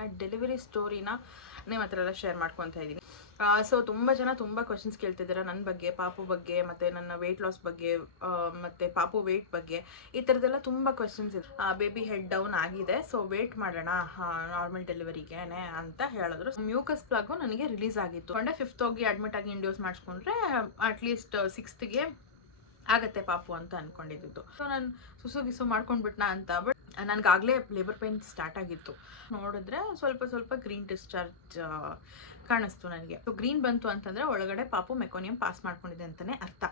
ನನ್ನ ಡೆಲಿವರಿ ಸ್ಟೋರಿನ ನಿಮ್ಮ ಹತ್ರ ಎಲ್ಲ ಶೇರ್ ಮಾಡ್ಕೊತಾ ಇದ್ದೀನಿ. ಸೊ ತುಂಬ ಜನ ತುಂಬ ಕ್ವಶನ್ಸ್ ಕೇಳ್ತಿದ್ದೀರಾ ನನ್ನ ಬಗ್ಗೆ, ಪಾಪು ಬಗ್ಗೆ, ಮತ್ತು ನನ್ನ ವೆಯ್ಟ್ ಲಾಸ್ ಬಗ್ಗೆ, ಮತ್ತು ಪಾಪು ವೆಯ್ಟ್ ಬಗ್ಗೆ. ಈ ಥರದ್ದೆಲ್ಲ ತುಂಬ ಕ್ವಶನ್ಸ್ ಇದೆ. ಬೇಬಿ ಹೆಡ್ ಡೌನ್ ಆಗಿದೆ, ಸೊ ವೆಯ್ಟ್ ಮಾಡೋಣ ನಾರ್ಮಲ್ ಡೆಲಿವರಿಗೆ ಅಂತ ಹೇಳಿದ್ರು. ಮ್ಯೂಕಸ್ ಪ್ಲಗ್ಗು ನನಗೆ ರಿಲೀಸ್ ಆಗಿತ್ತು. 5th ಹೋಗಿ ಅಡ್ಮಿಟ್ ಆಗಿ ಇಂಡ್ಯೂಸ್ ಮಾಡಿಸ್ಕೊಂಡ್ರೆ ಅಟ್ಲೀಸ್ಟ್ 6th ಆಗತ್ತೆ ಪಾಪು ಅಂತ ಅನ್ಕೊಂಡಿದ್ದು. ಸೊ ನಾನು ಸುಸು ಮಾಡ್ಕೊಂಡ್ಬಿಟ್ನಾ ಅಂತ. ಬಟ್ ನನಗಾಗಲೇ ಲೇಬರ್ ಪೇನ್ ಸ್ಟಾರ್ಟ್ ಆಗಿತ್ತು. ನೋಡಿದ್ರೆ ಸ್ವಲ್ಪ ಗ್ರೀನ್ ಡಿಸ್ಚಾರ್ಜ್ ಕಾಣಿಸ್ತು ನನಗೆ. ಸೊ ಗ್ರೀನ್ ಬಂತು ಅಂತಂದ್ರೆ ಒಳಗಡೆ ಪಾಪು ಮೆಕೋನಿಯಂ ಪಾಸ್ ಮಾಡ್ಕೊಂಡಿದೆ ಅಂತಾನೆ ಅರ್ಥ.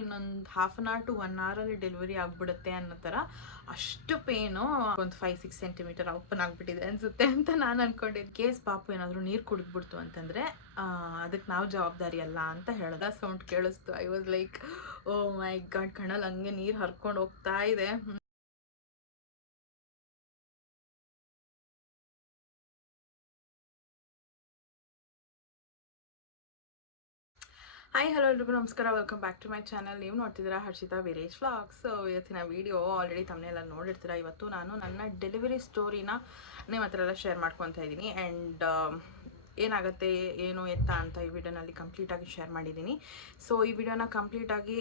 ಇನ್ನೊಂದು 1/2 hour to 1 hour ಡೆಲಿವರಿ ಆಗ್ಬಿಡುತ್ತೆ ಅನ್ನೋ ಥರ ಅಷ್ಟು ಪೇನು. ಒಂದು 5-6 ಸೆಂಟಿಮೀಟರ್ ಓಪನ್ ಆಗ್ಬಿಟ್ಟಿದೆ ಅನ್ಸುತ್ತೆ ಅಂತ ನಾನು ಅನ್ಕೊಂಡಿದ್ದೆ. ಕೇಸ್ ಪಾಪು ಏನಾದರೂ ನೀರು ಕುಡಿದ್ಬಿಡ್ತು ಅಂತಂದ್ರೆ ಅದಕ್ಕೆ ನಾವು ಜವಾಬ್ದಾರಿ ಅಲ್ಲ ಅಂತ ಹೇಳ್ದ. ಸೌಂಡ್ ಕೇಳಿಸ್ತು. I was like, oh my god, ಕಣ್ಣಲ್ಲಿ ಹಂಗೆ ನೀರು ಹರ್ಕೊಂಡು ಹೋಗ್ತಾ ಇದೆ. ಹಾಯ್ ಹಲೋ ಎಲ್ರಿಗೂ ನಮಸ್ಕಾರ, welcome back to my channel. ನೀವು ನೋಡ್ತಿದ್ದೀರಾ ಹರ್ಷಿತಾ ವಿಲೇಜ್ ವ್ಲಾಗ್ಸ್. ಸೊ ಇವತ್ತಿನ ವಿಡಿಯೋ ಆಲ್ರೆಡಿ ತಮ್ಮನೆಲ್ಲ ನೋಡಿರ್ತೀರ. ಇವತ್ತು ನಾನು ನನ್ನ ಡೆಲಿವರಿ ಸ್ಟೋರಿನ ನಿಮ್ಮ ಹತ್ರ ಎಲ್ಲ ಶೇರ್ ಮಾಡ್ಕೊತಾ ಇದ್ದೀನಿ. ಆ್ಯಂಡ್ ಏನಾಗುತ್ತೆ ಏನು ಎತ್ತ ಅಂತ ಈ ವಿಡಿಯೋನಲ್ಲಿ ಕಂಪ್ಲೀಟಾಗಿ ಶೇರ್ ಮಾಡಿದ್ದೀನಿ. ಸೊ ಈ ವಿಡಿಯೋನ ಕಂಪ್ಲೀಟಾಗಿ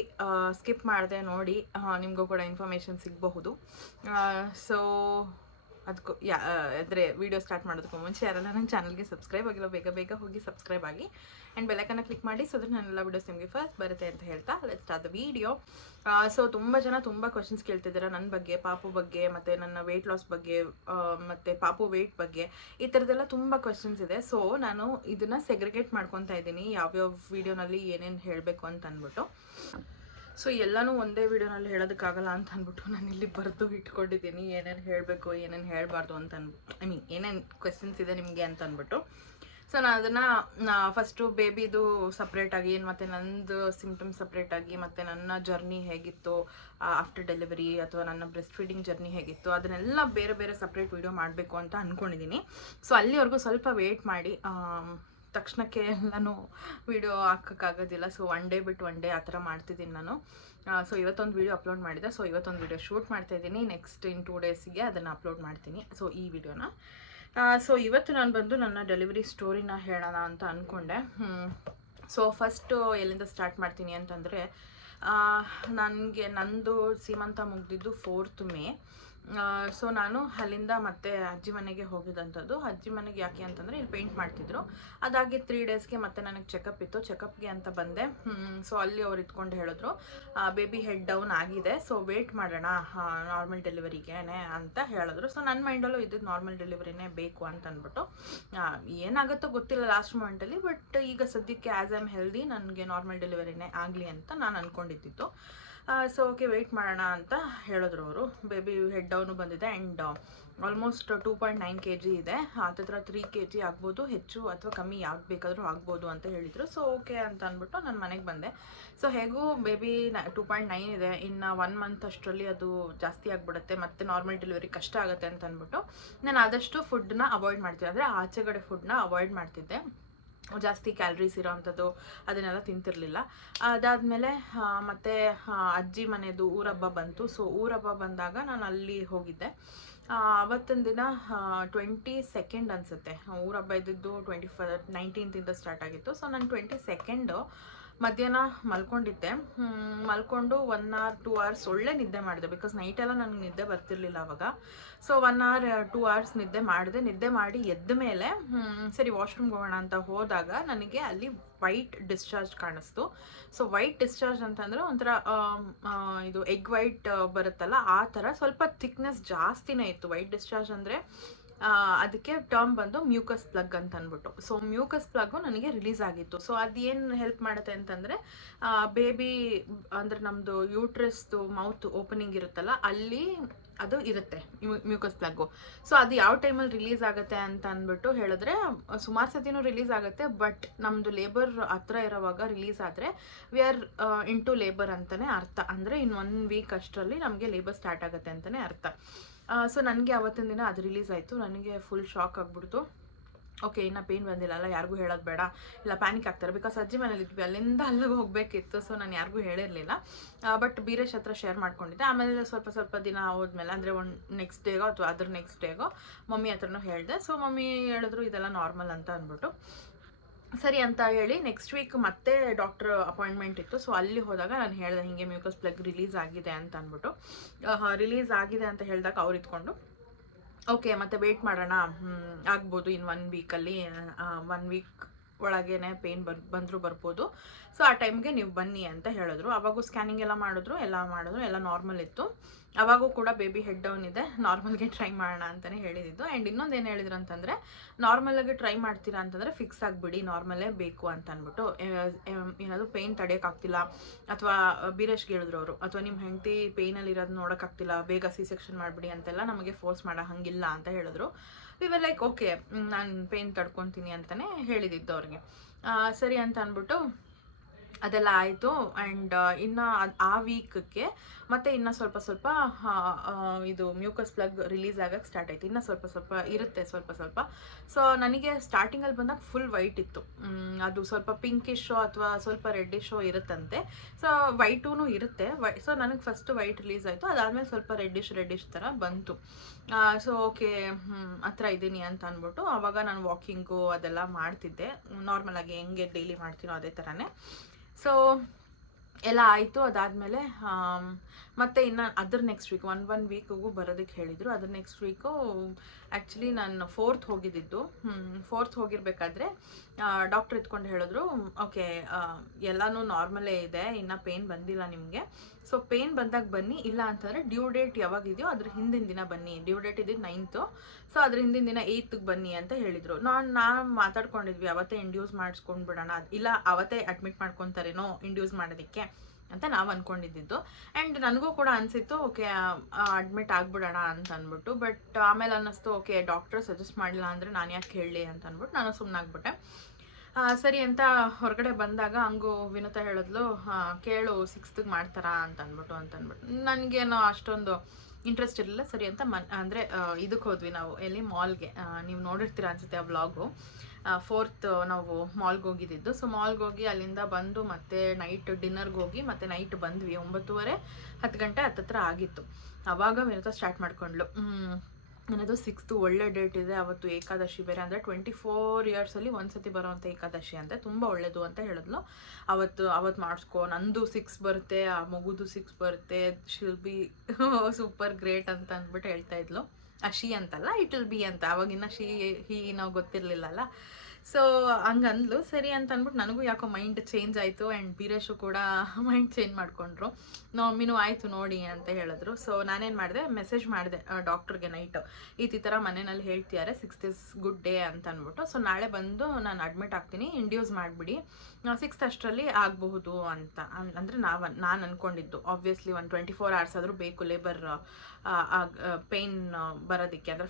ಸ್ಕಿಪ್ ಮಾಡಿದೆ ನೋಡಿ, ನಿಮಗೂ ಕೂಡ ಇನ್ಫಾರ್ಮೇಷನ್ ಸಿಗಬಹುದು. ಸೊ ಅದಕ್ಕೂ ಅಂದರೆ ವಿಡಿಯೋ ಸ್ಟಾರ್ಟ್ ಮಾಡೋದಕ್ಕೂ ಮುಂಚೆ ಯಾರೆಲ್ಲ ನನ್ನ ಚಾನಲ್ಗೆ ಸಬ್ಸ್ಕ್ರೈಬ್ ಆಗಿಲ್ಲ ಬೇಗ ಹೋಗಿ ಸಬ್ಸ್ಕ್ರೈಬ್ ಆಗಿ ಆ್ಯಂಡ್ ಬೆಲ್ಲೈಕನ್ನ ಕ್ಲಿಕ್ ಮಾಡಿ. ಸೊ ದಟ್ ನನ್ನೆಲ್ಲ ವಿಡಿಯೋಸ್ ನಿಮಗೆ ಫಸ್ಟ್ ಬರುತ್ತೆ ಅಂತ ಹೇಳ್ತಾ let's start the video. So ತುಂಬ ಜನ ತುಂಬ ಕ್ವಶನ್ಸ್ ಕೇಳ್ತಿದ್ದೀರಾ ನನ್ನ ಬಗ್ಗೆ, ಪಾಪು ಬಗ್ಗೆ, ಮತ್ತು ನನ್ನ ವೆಯ್ಟ್ ಲಾಸ್ ಬಗ್ಗೆ, ಮತ್ತು ಪಾಪು ವೆಯ್ಟ್ ಬಗ್ಗೆ. ಈ ಥರದ್ದೆಲ್ಲ ತುಂಬ ಕ್ವಶನ್ಸ್ ಇದೆ. ಸೊ ನಾನು ಇದನ್ನು ಸೆಗ್ರಿಗೇಟ್ ಮಾಡ್ಕೊತಾ ಇದ್ದೀನಿ, ಯಾವ್ಯಾವ ವಿಡಿಯೋನಲ್ಲಿ ಏನೇನು ಹೇಳಬೇಕು ಅಂತ ಅಂದ್ಬಿಟ್ಟು. ಸೊ ಎಲ್ಲನೂ ಒಂದೇ ವಿಡಿಯೋನಲ್ಲಿ ಹೇಳೋದಕ್ಕಾಗಲ್ಲ ಅಂತ ಅಂದ್ಬಿಟ್ಟು ನಾನು ಇಲ್ಲಿ ಬರೆದು ಇಟ್ಕೊಂಡಿದ್ದೀನಿ, ಏನೇನು ಹೇಳಬೇಕು ಏನೇನು ಹೇಳಬಾರ್ದು ಅಂತ ಅಂದ್ಬಿಟ್ಟು. ಐ ಮೀನ್ ಏನೇನು ಕ್ವೆಶನ್ಸ್ ಇದೆ ನಿಮಗೆ ಅಂತ ಅಂದ್ಬಿಟ್ಟು. ಸೊ ನಾನು ಅದನ್ನು ಫಸ್ಟು ಬೇಬಿದು ಸಪ್ರೇಟಾಗಿ, ಮತ್ತು ನನ್ನದು ಸಿಮ್ಟಮ್ಸ್ ಸಪ್ರೇಟಾಗಿ, ಮತ್ತು ನನ್ನ ಜರ್ನಿ ಹೇಗಿತ್ತು ಆಫ್ಟರ್ ಡೆಲಿವರಿ, ಅಥವಾ ನನ್ನ ಬ್ರೆಸ್ಟ್ ಫೀಡಿಂಗ್ ಜರ್ನಿ ಹೇಗಿತ್ತು, ಅದನ್ನೆಲ್ಲ ಬೇರೆ ಸಪ್ರೇಟ್ ವಿಡಿಯೋ ಮಾಡಬೇಕು ಅಂತ ಅಂದ್ಕೊಂಡಿದ್ದೀನಿ. ಸೊ ಅಲ್ಲಿವರೆಗೂ ಸ್ವಲ್ಪ ವೆಯ್ಟ್ ಮಾಡಿ. ತಕ್ಷಣಕ್ಕೆ ಎಲ್ಲನೂ ವಿಡಿಯೋ ಹಾಕೋಕ್ಕಾಗೋದಿಲ್ಲ. ಸೊ ಒನ್ ಡೇ ಬಿಟ್ಟು ಒನ್ ಡೇ ಆ ಥರ ಮಾಡ್ತಿದ್ದೀನಿ ನಾನು. ಸೊ ಇವತ್ತೊಂದು ವಿಡಿಯೋ ಅಪ್ಲೋಡ್ ಮಾಡಿದೆ. ಸೊ ಇವತ್ತೊಂದು ವಿಡಿಯೋ ಶೂಟ್ ಮಾಡ್ತಾಯಿದ್ದೀನಿ. ನೆಕ್ಸ್ಟ್ ಇನ್ 2 daysಗೆ ಅದನ್ನು ಅಪ್ಲೋಡ್ ಮಾಡ್ತೀನಿ. ಸೊ ಈ ವಿಡಿಯೋನ ಸೊ ಇವತ್ತು ನಾನು ಬಂದು ನನ್ನ ಡೆಲಿವರಿ ಸ್ಟೋರಿನ ಹೇಳೋಣ ಅಂತ ಅಂದ್ಕೊಂಡೆ. ಸೊ ಫಸ್ಟು ಎಲ್ಲಿಂದ ಸ್ಟಾರ್ಟ್ ಮಾಡ್ತೀನಿ ಅಂತಂದರೆ, ನಂದು ಸೀಮಂತ ಮುಗಿದಿದ್ದು 4th May. ಸೊ ನಾನು ಅಲ್ಲಿಂದ ಮತ್ತೆ ಅಜ್ಜಿ ಮನೆಗೆ ಹೋಗಿದ್ದಂಥದ್ದು. ಅಜ್ಜಿ ಮನೆಗೆ ಯಾಕೆ ಅಂತಂದರೆ ಇಲ್ಲಿ ಪೇಂಟ್ ಮಾಡ್ತಿದ್ರು. ಅದಾಗಿ 3 daysಗೆ ಮತ್ತೆ ನನಗೆ ಚೆಕಪ್ ಇತ್ತು. ಚೆಕಪ್ಗೆ ಅಂತ ಬಂದೆ. ಸೊ ಅಲ್ಲಿ ಅವ್ರು ಇಟ್ಕೊಂಡು ಹೇಳಿದ್ರು ಬೇಬಿ ಹೆಡ್ ಡೌನ್ ಆಗಿದೆ, ಸೊ ವೆಯ್ಟ್ ಮಾಡೋಣ ನಾರ್ಮಲ್ ಡೆಲಿವರಿಗೆ ಅಂತ ಹೇಳಿದ್ರು. ಸೊ ನನ್ನ ಮೈಂಡಲ್ಲೂ ಇದ್ದಿದ್ದು ನಾರ್ಮಲ್ ಡೆಲಿವರಿನೇ ಬೇಕು ಅಂತ ಅಂದ್ಬಿಟ್ಟು. ಏನಾಗುತ್ತೋ ಗೊತ್ತಿಲ್ಲ ಲಾಸ್ಟ್ ಮೂಮೆಂಟಲ್ಲಿ, ಬಟ್ ಈಗ ಸದ್ಯಕ್ಕೆ ಆ್ಯಸ್ ಐ ಆಮ್ ಹೆಲ್ದಿ ನನಗೆ ನಾರ್ಮಲ್ ಡೆಲಿವರಿನೇ ಆಗಲಿ ಅಂತ ನಾನು ಅಂದ್ಕೊಂಡಿದ್ದಿತ್ತು. ಸೊ ಓಕೆ ವೆಯ್ಟ್ ಮಾಡೋಣ ಅಂತ ಹೇಳಿದ್ರು ಅವರು. ಬೇಬಿ ಹೆಡ್ ಡೌನು ಬಂದಿದೆ ಆ್ಯಂಡ್ ಆಲ್ಮೋಸ್ಟ್ 2.9 kg ಇದೆ. ಹತ್ತಿರ 3 kg ಆಗ್ಬೋದು, ಹೆಚ್ಚು ಅಥವಾ ಕಮ್ಮಿ ಯಾವ್ದು ಬೇಕಾದರೂ ಆಗ್ಬೋದು ಅಂತ ಹೇಳಿದರು. ಸೊ ಓಕೆ ಅಂತ ಅಂದ್ಬಿಟ್ಟು ನಾನು ಮನೆಗೆ ಬಂದೆ. ಸೊ ಹೇಗೂ ಬೇಬಿ 2.9 ಇದೆ, ಇನ್ನು 1 month ಅಷ್ಟರಲ್ಲಿ ಅದು ಜಾಸ್ತಿ ಆಗಿಬಿಡುತ್ತೆ, ಮತ್ತು ನಾರ್ಮಲ್ ಡೆಲಿವರಿ ಕಷ್ಟ ಆಗುತ್ತೆ ಅಂತ ಅಂದ್ಬಿಟ್ಟು ನಾನು ಆದಷ್ಟು ಫುಡ್ನ ಅವಾಯ್ಡ್ ಮಾಡ್ತಿದ್ದೆ. ಅಂದರೆ ಆಚೆಗಡೆ ಫುಡ್ನ ಅವಾಯ್ಡ್ ಮಾಡ್ತಿದ್ದೆ, ಜಾಸ್ತಿ ಕ್ಯಾಲರೀಸ್ ಇರೋವಂಥದ್ದು ಅದನ್ನೆಲ್ಲ ತಿಂತಿರಲಿಲ್ಲ. ಅದಾದಮೇಲೆ ಮತ್ತು ಅಜ್ಜಿ ಮನೆಯದು ಊರಹಬ್ಬ ಬಂತು. ಸೊ ಊರಹಬ್ಬ ಬಂದಾಗ ನಾನು ಅಲ್ಲಿ ಹೋಗಿದ್ದೆ. ಅವತ್ತಿನ ದಿನ 22nd ಅನಿಸುತ್ತೆ. ಊರಹಬ್ಬ ಇದ್ದಿದ್ದು 19th ಸ್ಟಾರ್ಟ್ ಆಗಿತ್ತು. ಸೊ ನಾನು 22nd ಮಧ್ಯಾಹ್ನ ಮಲ್ಕೊಂಡಿದ್ದೆ. ಮಲ್ಕೊಂಡು 1 hour 2 hours ಒಳ್ಳೆ ನಿದ್ದೆ ಮಾಡಿದೆ. ಬಿಕಾಸ್ ನೈಟೆಲ್ಲ ನನಗೆ ನಿದ್ದೆ ಬರ್ತಿರ್ಲಿಲ್ಲ ಅವಾಗ. ಸೊ 1 hour 2 hours ನಿದ್ದೆ ಮಾಡಿದೆ. ನಿದ್ದೆ ಮಾಡಿ ಎದ್ದ ಮೇಲೆ ಸರಿ ವಾಶ್ರೂಮ್ಗೆ ಹೋಗೋಣ ಅಂತ ಹೋದಾಗ ನನಗೆ ಅಲ್ಲಿ ವೈಟ್ ಡಿಸ್ಚಾರ್ಜ್ ಕಾಣಿಸ್ತು. ಸೊ ವೈಟ್ ಡಿಸ್ಚಾರ್ಜ್ ಅಂತಂದರೆ ಒಂಥರ ಇದು ಎಗ್ ವೈಟ್ ಬರುತ್ತಲ್ಲ ಆ ಥರ ಸ್ವಲ್ಪ ಥಿಕ್ನೆಸ್ ಜಾಸ್ತಿನೇ ಇತ್ತು. ವೈಟ್ ಡಿಸ್ಚಾರ್ಜ್ ಅಂದರೆ ಅದಕ್ಕೆ ಟರ್ಮ್ ಬಂದು ಮ್ಯೂಕಸ್ ಪ್ಲಗ್ ಅಂತ ಅಂದ್ಬಿಟ್ಟು. ಸೊ ಮ್ಯೂಕಸ್ ಪ್ಲಗ್ಗು ನನಗೆ ರಿಲೀಸ್ ಆಗಿತ್ತು. ಸೊ ಅದೇನು ಹೆಲ್ಪ್ ಮಾಡುತ್ತೆ ಅಂತಂದರೆ, ಬೇಬಿ ಅಂದರೆ ನಮ್ಮದು ಯೂಟ್ರಸ್ದು ಮೌತ್ ಓಪನಿಂಗ್ ಇರುತ್ತಲ್ಲ ಅಲ್ಲಿ ಅದು ಇರುತ್ತೆ ಮ್ಯೂಕಸ್ ಪ್ಲಗ್ಗು. ಸೊ ಅದು ಯಾವ ಟೈಮಲ್ಲಿ ರಿಲೀಸ್ ಆಗುತ್ತೆ ಅಂತ ಅಂದ್ಬಿಟ್ಟು ಹೇಳಿದ್ರೆ, ಸುಮಾರು ಸತಿನೂ ರಿಲೀಸ್ ಆಗುತ್ತೆ. ಬಟ್ ನಮ್ಮದು ಲೇಬರ್ ಹತ್ರ ಇರೋವಾಗ ರಿಲೀಸ್ ಆದರೆ ವಿ ಆರ್ ಇಂಟು ಲೇಬರ್ ಅಂತಲೇ ಅರ್ಥ. ಅಂದರೆ ಇನ್ನು 1 week ಅಷ್ಟರಲ್ಲಿ ನಮಗೆ ಲೇಬರ್ ಸ್ಟಾರ್ಟ್ ಆಗುತ್ತೆ ಅಂತಲೇ ಅರ್ಥ. ಸೊ ನನಗೆ ಅವತ್ತಿನ ದಿನ ಅದು ರಿಲೀಸ್ ಆಯಿತು. ನನಗೆ ಫುಲ್ ಶಾಕ್ ಆಗಿಬಿಡ್ತು. ಓಕೆ ಇನ್ನು ಪೇನ್ ಬಂದಿಲ್ಲ ಯಾರಿಗೂ ಹೇಳೋದು ಬೇಡ, ಇಲ್ಲ ಪ್ಯಾನಿಕ್ ಆಗ್ತಾರೆ. ಬಿಕಾಸ್ ಅಜ್ಜಿ ಮನೇಲಿ ಇದ್ವಿ, ಅಲ್ಲಿಂದ ಅಲ್ಲಿಗೆ ಹೋಗಬೇಕಿತ್ತು. ಸೊ ನಾನು ಯಾರಿಗೂ ಹೇಳಿರಲಿಲ್ಲ. ಬಟ್ ಬೀರೇಶ್ ಹತ್ರ ಶೇರ್ ಮಾಡ್ಕೊಂಡಿದ್ದೆ. ಆಮೇಲೆ ಸ್ವಲ್ಪ ದಿನ ಹೋದ್ಮೇಲೆ ಅಂದರೆ ನೆಕ್ಸ್ಟ್ ಡೇಗೋ ಅಥವಾ ಅದ್ರ ನೆಕ್ಸ್ಟ್ ಡೇಗೋ ಮಮ್ಮಿ ಹತ್ರನೂ ಹೇಳಿದೆ. ಸೊ ಮಮ್ಮಿ ಹೇಳಿದ್ರು ಇದೆಲ್ಲ ನಾರ್ಮಲ್ ಅಂತ ಅಂದ್ಬಿಟ್ಟು ಸರಿ ಅಂತ ಹೇಳಿ ನೆಕ್ಸ್ಟ್ ವೀಕ್ ಮತ್ತೆ ಡಾಕ್ಟರ್ ಅಪಾಯಿಂಟ್ಮೆಂಟ್ ಇತ್ತು. ಸೊ ಅಲ್ಲಿ ಹೋದಾಗ ನಾನು ಹೇಳಿದೆ ಹಿಂಗೆ ಮ್ಯೂಕಸ್ ಪ್ಲಗ್ ರಿಲೀಸ್ ಆಗಿದೆ ಅಂತ ಅಂದ್ಬಿಟ್ಟು. ರಿಲೀಸ್ ಆಗಿದೆ ಅಂತ ಹೇಳಿದಾಗ ಅವ್ರು ಇದ್ಕೊಂಡು ಓಕೆ ಮತ್ತೆ ವೆಯ್ಟ್ ಮಾಡೋಣ, ಆಗ್ಬೋದು ಇನ್ನು 1 ವೀಕಲ್ಲಿ 1 ವೀಕ್ ಒಳಗೇನೆ ಪೇನ್ ಬಂದರೂ ಬರ್ಬೋದು. ಸೊ ಆ ಟೈಮ್ಗೆ ನೀವು ಬನ್ನಿ ಅಂತ ಹೇಳಿದ್ರು. ಅವಾಗೂ ಸ್ಕ್ಯಾನಿಂಗ್ ಎಲ್ಲ ಮಾಡಿದ್ರು, ಎಲ್ಲ ನಾರ್ಮಲ್ ಇತ್ತು. ಅವಾಗೂ ಕೂಡ ಬೇಬಿ ಹೆಡ್ ಡೌನ್ ಇದೆ, ನಾರ್ಮಲ್ಗೆ ಟ್ರೈ ಮಾಡೋಣ ಅಂತಲೇ ಹೇಳಿದ್ದು. ಆ್ಯಂಡ್ ಇನ್ನೊಂದು ಏನು ಹೇಳಿದ್ರು ಅಂತಂದರೆ ನಾರ್ಮಲಾಗಿ ಟ್ರೈ ಮಾಡ್ತೀರಾ ಅಂತಂದರೆ ಫಿಕ್ಸ್ ಆಗಿಬಿಡಿ, ನಾರ್ಮಲೇ ಬೇಕು ಅಂತ ಅಂದ್ಬಿಟ್ಟು. ಏನಾದರೂ ಪೇಯ್ನ್ ತಡೆಯೋಕ್ಕಾಗ್ತಿಲ್ಲ ಅಥವಾ ಬೀರೇಶ್ಗೆ ಹೇಳಿದ್ರು ಅವರು, ಅಥವಾ ನಿಮ್ಮ ಹೆಂಡತಿ ಪೇಯ್ನಲ್ಲಿ ಇರೋದು ನೋಡೋಕ್ಕಾಗ್ತಿಲ್ಲ, ಬೇಗ ಸಿ ಸೆಕ್ಷನ್ ಮಾಡಿಬಿಡಿ ಅಂತೆಲ್ಲ ನಮಗೆ ಫೋರ್ಸ್ ಮಾಡೋ ಹಂಗಿಲ್ಲ ಅಂತ ಹೇಳಿದ್ರು. ವಿವರ್ ಲೈಕ್ ಓಕೆ ನಾನು ಪೇಯ್ನ್ ತಡ್ಕೊತೀನಿ ಅಂತಲೇ ಹೇಳಿದ್ದು ಅವ್ರಿಗೆ. ಸರಿ ಅಂತ ಅಂದ್ಬಿಟ್ಟು ಅದೆಲ್ಲ ಆಯಿತು. ಆ್ಯಂಡ್ ಇನ್ನು ಆ ವೀಕಕ್ಕೆ ಮತ್ತು ಇನ್ನು ಸ್ವಲ್ಪ ಇದು ಮ್ಯೂಕಸ್ ಪ್ಲಗ್ ರಿಲೀಸ್ ಆಗೋಕ್ಕೆ ಸ್ಟಾರ್ಟ್ ಆಯಿತು. ಇನ್ನು ಸ್ವಲ್ಪ ಇರುತ್ತೆ ಸ್ವಲ್ಪ. ಸೊ ನನಗೆ ಸ್ಟಾರ್ಟಿಂಗಲ್ಲಿ ಬಂದಾಗ ಫುಲ್ ವೈಟ್ ಇತ್ತು. ಅದು ಸ್ವಲ್ಪ ಪಿಂಕಿಶೋ ಅಥವಾ ಸ್ವಲ್ಪ ರೆಡ್ಡಿಶೋ ಇರುತ್ತಂತೆ. ಸೊ ವೈಟೂ ಇರುತ್ತೆ. ಸೊ ನನಗೆ ಫಸ್ಟ್ ವೈಟ್ ರಿಲೀಸ್ ಆಯಿತು. ಅದಾದಮೇಲೆ ಸ್ವಲ್ಪ ರೆಡ್ಡಿಶ್ ಥರ ಬಂತು. ಸೊ ಓಕೆ ಹತ್ರ ಇದ್ದೀನಿ ಅಂತ ಅಂದ್ಬಿಟ್ಟು ಆವಾಗ ನಾನು ವಾಕಿಂಗು ಅದೆಲ್ಲ ಮಾಡ್ತಿದ್ದೆ ನಾರ್ಮಲಾಗಿ ಹೆಂಗೆ ಡೈಲಿ ಮಾಡ್ತೀನೋ ಅದೇ ಥರನೇ. ಸೊ ಎಲ್ಲ ಆಯಿತು. ಅದಾದಮೇಲೆ ಮತ್ತು ಇನ್ನು ಅದ್ರ ನೆಕ್ಸ್ಟ್ ವೀಕ್ ಒನ್ ವೀಕಿಗೂ ಬರೋದಕ್ಕೆ ಹೇಳಿದರು. ಅದ್ರ ನೆಕ್ಸ್ಟ್ ವೀಕು ಆ್ಯಕ್ಚುಲಿ ನಾನು 4th ಹೋಗಿದ್ದಿದ್ದು. 4th ಹೋಗಿರ್ಬೇಕಾದ್ರೆ ಡಾಕ್ಟ್ರ್ ಇದ್ಕೊಂಡು ಹೇಳಿದ್ರು ಓಕೆ ಎಲ್ಲನೂ ನಾರ್ಮಲೇ ಇದೆ, ಇನ್ನು ಪೇಯ್ನ್ ಬಂದಿಲ್ಲ ನಿಮಗೆ. ಸೊ ಪೇಯ್ನ್ ಬಂದಾಗ ಬನ್ನಿ, ಇಲ್ಲ ಅಂತಂದರೆ ಡ್ಯೂ ಡೇಟ್ ಯಾವಾಗಿದೆಯೋ ಅದ್ರ ಹಿಂದಿನ ದಿನ ಬನ್ನಿ. ಡ್ಯೂ ಡೇಟ್ ಇದ್ದಿದ್ದು 9th, ಸೊ ಅದ್ರ ಹಿಂದಿನ ದಿನ 8th ಬನ್ನಿ ಅಂತ ಹೇಳಿದರು. ನಾನು ಮಾತಾಡ್ಕೊಂಡಿದ್ವಿ ಅವತ್ತೇ ಇಂಡ್ಯೂಸ್ ಮಾಡಿಸ್ಕೊಂಡು ಬಿಡೋಣ, ಇಲ್ಲ ಅವತ್ತೇ ಅಡ್ಮಿಟ್ ಮಾಡ್ಕೊತಾರೇನೋ ಇಂಡ್ಯೂಸ್ ಮಾಡೋದಕ್ಕೆ ಅಂತ ನಾವು ಅಂದ್ಕೊಂಡಿದ್ದು. ಆ್ಯಂಡ್ ನನಗೂ ಕೂಡ ಅನಿಸಿತ್ತು ಓಕೆ ಅಡ್ಮಿಟ್ ಆಗಿಬಿಡೋಣ ಅಂತ ಅಂದ್ಬಿಟ್ಟು. ಬಟ್ ಆಮೇಲೆ ಅನ್ನಿಸ್ತು ಓಕೆ ಡಾಕ್ಟರ್ ಸಜೆಸ್ಟ್ ಮಾಡಿಲ್ಲ ಅಂದರೆ ನಾನು ಯಾಕೆ ಹೇಳಲಿ ಅಂತ ಅಂದ್ಬಿಟ್ಟು ನಾನು ಸುಮ್ಮನಾಗ್ಬಿಟ್ಟೆ. ಸರಿ ಅಂತ ಹೊರಗಡೆ ಬಂದಾಗ ಹಂಗೂ ವಿನುತಾ ಹೇಳಿದ್ಲು ಕೇಳು 6th ಮಾಡ್ತಾರಾ ಅಂತ ಅಂದ್ಬಿಟ್ಟು ನನಗೇನೋ ಅಷ್ಟೊಂದು ಇಂಟ್ರೆಸ್ಟ್ ಇರಲಿಲ್ಲ. ಸರಿ ಅಂತ ಅಂದರೆ ಇದಕ್ಕೆ ಹೋದ್ವಿ ನಾವು, ಎಲ್ಲಿ ಮಾಲ್ಗೆ. ನೀವು ನೋಡಿರ್ತೀರ ಅನಿಸುತ್ತೆ ಆ ವ್ಲಾಗು. 4th ನಾವು ಮಾಲ್ಗೆ ಹೋಗಿದ್ದು. ಸೊ ಮಾಲ್ಗೆ ಹೋಗಿ ಅಲ್ಲಿಂದ ಬಂದು ಮತ್ತೆ ನೈಟ್ ಡಿನ್ನರ್ಗೆ ಹೋಗಿ ಮತ್ತೆ ನೈಟ್ ಬಂದ್ವಿ. 9:30 10 ಗಂಟೆ ಹತ್ತತ್ರ ಆಗಿತ್ತು. ಆವಾಗ ವಿನುತಾ ಸ್ಟಾರ್ಟ್ ಮಾಡ್ಕೊಂಡ್ಲು ನನ್ನದು 6th ಒಳ್ಳೆ ಡೇಟ್ ಇದೆ, ಅವತ್ತು ಏಕಾದಶಿ ಬೇರೆ, ಅಂದರೆ 24 ಇಯರ್ಸಲ್ಲಿ ಒಂದ್ಸತಿ ಬರೋವಂಥ ಏಕಾದಶಿ ಅಂತೆ, ತುಂಬ ಒಳ್ಳೇದು ಅಂತ ಹೇಳಿದ್ಲು. ಅವತ್ತು ಮಾಡಿಸ್ಕೊ, ನಂದು 6 ಬರುತ್ತೆ, ಆ ಮಗುದು 6 ಬರುತ್ತೆ, ಶಿಲ್ ಬಿ ಸೂಪರ್ ಗ್ರೇಟ್ ಅಂತ ಅಂದ್ಬಿಟ್ಟು ಹೇಳ್ತಾ ಇದ್ಲು. ಶಿ ಅಂತಲ್ಲ ಇಟ್ ವಿಲ್ ಬಿ ಅಂತ, ಅವಾಗಿನ್ನ ಹಿ ನಾವು ಗೊತ್ತಿರಲಿಲ್ಲಲ್ಲ. ಸೊ ಹಂಗಂದ್ಲು. ಸರಿ ಅಂತ ಅಂದ್ಬಿಟ್ಟು ನನಗೂ ಯಾಕೋ ಮೈಂಡ್ ಚೇಂಜ್ ಆಯಿತು. ಆ್ಯಂಡ್ ಬೀರೇಶು ಕೂಡ ಮೈಂಡ್ ಚೇಂಜ್ ಮಾಡಿಕೊಂಡ್ರು. ಮಮ್ಮಿನೂ ಆಯಿತು ನೋಡಿ ಅಂತ ಹೇಳಿದ್ರು. ಸೊ ನಾನೇನು ಮಾಡಿದೆ, ಮೆಸೇಜ್ ಮಾಡಿದೆ ಡಾಕ್ಟ್ರಿಗೆ ನೈಟು, ಈ ಥರ ಮನೆಯಲ್ಲಿ ಹೇಳ್ತಿದ್ದಾರೆ 6th ಇಸ್ ಗುಡ್ ಡೇ ಅಂತ ಅಂದ್ಬಿಟ್ಟು. ಸೊ ನಾಳೆ ಬಂದು ನಾನು ಅಡ್ಮಿಟ್ ಆಗ್ತೀನಿ, ಇಂಡ್ಯೂಸ್ ಮಾಡಿಬಿಡಿ, 6th ಅಷ್ಟರಲ್ಲಿ ಆಗಬಹುದು ಅಂತ. ಅಂದರೆ ನಾನು ಅಂದ್ಕೊಂಡಿದ್ದು ಆಬ್ವಿಯಸ್ಲಿ 24 hours ಆದರೂ ಬೇಕು ಲೇಬರ್ ಪೇಯ್ನ್ ಬರೋದಕ್ಕೆ, ಅಂದರೆ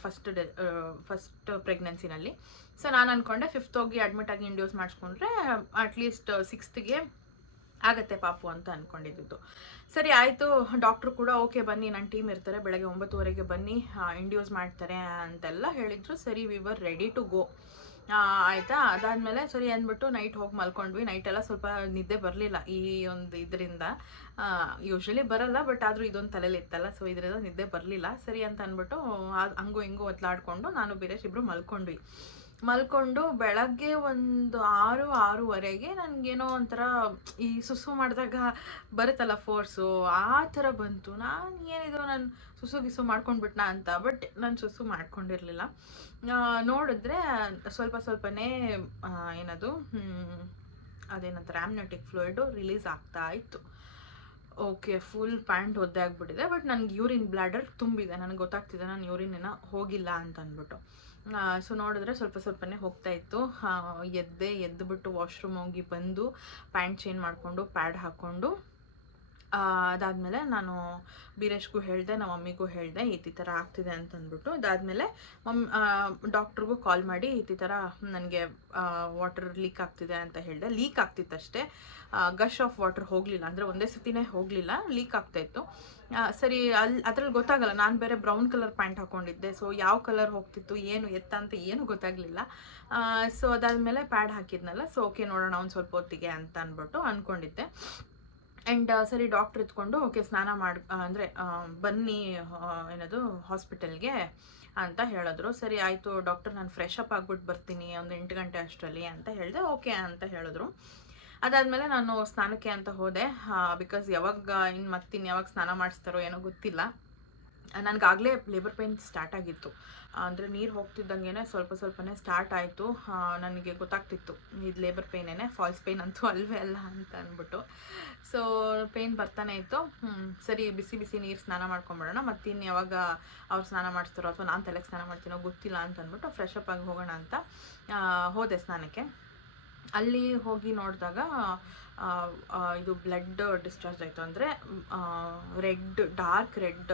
ಫಸ್ಟ್ ಪ್ರೆಗ್ನೆನ್ಸಿನಲ್ಲಿ. ಸೊ ನಾನು ಅಂದ್ಕೊಂಡೆ 5th ಹೋಗಿ ಅಡ್ಮಿಟ್ ಆಗಿ ಇಂಡ್ಯೂಸ್ ಮಾಡಿಸ್ಕೊಂಡ್ರೆ ಅಟ್ಲೀಸ್ಟ್ 6th ಆಗತ್ತೆ ಪಾಪು ಅಂತ ಅಂದ್ಕೊಂಡಿದ್ದು. ಸರಿ ಆಯಿತು. ಡಾಕ್ಟ್ರು ಕೂಡ ಓಕೆ ಬನ್ನಿ, ನನ್ನ ಟೀಮ್ ಇರ್ತಾರೆ, ಬೆಳಗ್ಗೆ 9:30 ಬನ್ನಿ, ಇಂಡ್ಯೂಸ್ ಮಾಡ್ತಾರೆ ಅಂತೆಲ್ಲ ಹೇಳಿದರು. ಸರಿ we were ready to go. ಆಯಿತಾ. ಅದಾದಮೇಲೆ ಸರಿ ಅಂದ್ಬಿಟ್ಟು ನೈಟ್ ಹೋಗಿ ಮಲ್ಕೊಂಡ್ವಿ. ನೈಟೆಲ್ಲ ಸ್ವಲ್ಪ ನಿದ್ದೆ ಬರಲಿಲ್ಲ ಈ ಒಂದು ಇದರಿಂದ. ಯೂಶ್ವಲಿ ಬರಲ್ಲ, ಬಟ್ ಆದರೂ ಇದೊಂದು ತಲೆಯಲ್ಲಿ ಇತ್ತಲ್ಲ, ಸೊ ಇದರಿಂದ ನಿದ್ದೆ ಬರಲಿಲ್ಲ. ಸರಿ ಅಂತ ಅಂದ್ಬಿಟ್ಟು ಹಂಗೂ ಹಿಂಗೂ ಒತ್ತಲಾಡ್ಕೊಂಡು ನಾನು ಬೀರೇಶ್ ಇಬ್ಬರು ಮಲ್ಕೊಂಡು ಬೆಳಗ್ಗೆ ಒಂದು 6-6:30 ನನಗೇನೋ ಒಂಥರ ಈ ಸುಸು ಮಾಡಿದಾಗ ಬರುತ್ತಲ್ಲ ಫೋರ್ಸು, ಆ ಥರ ಬಂತು. ನಾನು ಏನಿದು ನಾನು ಸುಸು ಮಾಡ್ಕೊಂಡ್ಬಿಟ್ನಾ ಅಂತ. ಬಟ್ ನಾನು ಸುಸು ಮಾಡ್ಕೊಂಡಿರಲಿಲ್ಲ. ನೋಡಿದ್ರೆ ಸ್ವಲ್ಪನೇ ಏನದು ಅದೇನಂತಾರೆ ಆಮ್ನಿಯೋಟಿಕ್ ಫ್ಲೂಯಿಡು ರಿಲೀಸ್ ಆಗ್ತಾ ಇತ್ತು. ಓಕೆ ಫುಲ್ ಪ್ಯಾಂಟ್ ಒದ್ದೆ ಆಗಿಬಿಟ್ಟಿದೆ. ಬಟ್ ನನಗೆ ಯೂರಿನ್ ಬ್ಲಾಡರ್ ತುಂಬಿದೆ, ನನಗೆ ಗೊತ್ತಾಗ್ತಿದೆ ನಾನು ಯೂರಿನ್ ಹೋಗಿಲ್ಲ ಅಂತ ಅಂದ್ಬಿಟ್ಟು. ಸೊ ನೋಡಿದ್ರೆ ಸ್ವಲ್ಪನೇ ಹೋಗ್ತಾ ಇತ್ತು. ಎದ್ದುಬಿಟ್ಟು ವಾಶ್ರೂಮ್ ಹೋಗಿ ಬಂದು ಪ್ಯಾಂಟ್ ಚೇಂಜ್ ಮಾಡಿಕೊಂಡು ಪ್ಯಾಡ್ ಹಾಕ್ಕೊಂಡು ಅದಾದಮೇಲೆ ನಾನು ಬೀರೇಶ್ಗೂ ಹೇಳಿದೆ, ನಮ್ಮ ಮಮ್ಮಿಗೂ ಹೇಳಿದೆ ಈ ಥರ ಆಗ್ತಿದೆ ಅಂತಂದ್ಬಿಟ್ಟು. ಅದಾದಮೇಲೆ ಡಾಕ್ಟ್ರಿಗೂ ಕಾಲ್ ಮಾಡಿ ಈ ಥರ ನನಗೆ ವಾಟರ್ ಲೀಕ್ ಆಗ್ತಿದೆ ಅಂತ ಹೇಳಿದೆ. ಲೀಕ್ ಆಗ್ತಿತ್ತಷ್ಟೇ, ಗಶ್ ಆಫ್ ವಾಟರ್ ಹೋಗಲಿಲ್ಲ, ಅಂದರೆ ಒಂದೇ ಸತಿನೇ ಹೋಗಲಿಲ್ಲ, ಲೀಕ್ ಆಗ್ತಾಯಿತ್ತು. ಸರಿ, ಅದ್ರಲ್ಲಿ ಗೊತ್ತಾಗಲ್ಲ, ನಾನು ಬೇರೆ ಬ್ರೌನ್ ಕಲರ್ ಪ್ಯಾಂಟ್ ಹಾಕ್ಕೊಂಡಿದ್ದೆ. ಸೊ ಯಾವ ಕಲರ್ ಹೋಗ್ತಿತ್ತು ಏನು ಎತ್ತ ಅಂತ ಏನು ಗೊತ್ತಾಗಲಿಲ್ಲ. ಸೊ ಅದಾದಮೇಲೆ ಪ್ಯಾಡ್ ಹಾಕಿದ್ನಲ್ಲ, ಸೊ ಓಕೆ ನೋಡೋಣ ಒಂದು ಸ್ವಲ್ಪ ಹೊತ್ತಿಗೆ ಅಂತ ಅಂದ್ಬಿಟ್ಟು ಅಂದ್ಕೊಂಡಿದ್ದೆ. ಆ್ಯಂಡ್ ಸರಿ ಡಾಕ್ಟ್ರ್ ಇದ್ಕೊಂಡು ಓಕೆ ಸ್ನಾನ ಮಾಡಿ ಅಂದರೆ ಬನ್ನಿ ಏನದು ಹಾಸ್ಪಿಟಲ್ಗೆ ಅಂತ ಹೇಳಿದ್ರು. ಸರಿ ಆಯಿತು ಡಾಕ್ಟರ್, ನಾನು ಫ್ರೆಶ್ ಅಪ್ ಆಗಿಬಿಟ್ಟು ಬರ್ತೀನಿ ಒಂದು 8 ಗಂಟೆ ಅಷ್ಟರಲ್ಲಿ ಅಂತ ಹೇಳಿದೆ. ಓಕೆ ಅಂತ ಹೇಳಿದ್ರು. ಅದಾದಮೇಲೆ ನಾನು ಸ್ನಾನಕ್ಕೆ ಅಂತ ಹೋದೆ. ಬಿಕಾಸ್ ಯಾವಾಗ ಯಾವಾಗ ಸ್ನಾನ ಮಾಡಿಸ್ತಾರೋ ಏನೋ ಗೊತ್ತಿಲ್ಲ. ನನಗಾಗಲೇ ಲೇಬರ್ ಪೇಯ್ನ್ ಸ್ಟಾರ್ಟ್ ಆಗಿತ್ತು, ಅಂದರೆ ನೀರು ಹೋಗ್ತಿದ್ದಂಗೆ ಸ್ವಲ್ಪನೇ ಸ್ಟಾರ್ಟ್ ಆಯಿತು. ನನಗೆ ಗೊತ್ತಾಗ್ತಿತ್ತು ಇದು ಲೇಬರ್ ಪೇಯ್ನೇನೆ, ಫಾಲ್ಸ್ ಪೇಯ್ನ್ ಅಂತೂ ಅಲ್ವೇ ಅಲ್ಲ ಅಂತ ಅಂದ್ಬಿಟ್ಟು. ಸೊ ಪೇಯ್ನ್ ಬರ್ತಾನೆ ಇತ್ತು. ಸರಿ ಬಿಸಿ ನೀರು ಸ್ನಾನ ಮಾಡ್ಕೊಂಬಿಡೋಣ, ಮತ್ತಿನ್ನು ಯಾವಾಗ ಅವ್ರು ಸ್ನಾನ ಮಾಡಿಸ್ತಾರೋ ಅಥವಾ ನಾನು ತಲೆಗೆ ಸ್ನಾನ ಮಾಡ್ತೀನೋ ಗೊತ್ತಿಲ್ಲ ಅಂತ ಅಂದ್ಬಿಟ್ಟು ಫ್ರೆಶ್ ಅಪ್ ಆಗಿ ಹೋಗೋಣ ಅಂತ ಹೋದೆ ಸ್ನಾನಕ್ಕೆ. ಅಲ್ಲಿ ಹೋಗಿ ನೋಡಿದಾಗ ಇದು ಬ್ಲಡ್ ಡಿಸ್ಚಾರ್ಜ್ ಆಯಿತು, ಅಂದರೆ ಡಾರ್ಕ್ ರೆಡ್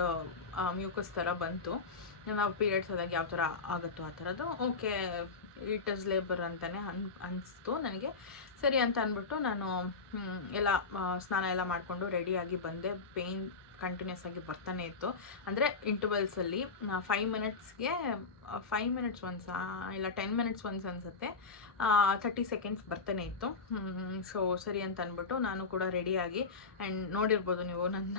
ಮ್ಯೂಕಸ್ ಥರ ಬಂತು. ನಾವು ಪೀರಿಯಡ್ಸ್ ಆದಾಗ ಯಾವ ಥರ ಆಗುತ್ತೋ ಆ ಥರದ್ದು. ಓಕೆ ಇಟ್ ಇಸ್ ಲೇಬರ್ ಅಂತಲೇ ಅನಿಸ್ತು ನನಗೆ. ಸರಿ ಅಂತ ಅಂದ್ಬಿಟ್ಟು ನಾನು ಎಲ್ಲ ಸ್ನಾನ ಎಲ್ಲ ಮಾಡಿಕೊಂಡು ರೆಡಿಯಾಗಿ ಬಂದೆ. ಪೇಯ್ನ್ ಕಂಟಿನ್ಯೂಸ್ ಆಗಿ ಬರ್ತಾನೆ ಇತ್ತು, ಅಂದರೆ ಇಂಟರ್ವಲ್ಸಲ್ಲಿ 5 ಮಿನಿಟ್ಸ್ ಒನ್ಸ್ ಇಲ್ಲ 10 ಮಿನಿಟ್ಸ್ ಒನ್ಸ್ ಅನಿಸುತ್ತೆ, 30 ಸೆಕೆಂಡ್ಸ್ ಬರ್ತಾನೆ ಇತ್ತು. ಸೊ ಸರಿ ಅಂತ ಅಂದ್ಬಿಟ್ಟು ನಾನು ಕೂಡ ರೆಡಿಯಾಗಿ, ಆ್ಯಂಡ್ ನೋಡಿರ್ಬೋದು ನೀವು ನನ್ನ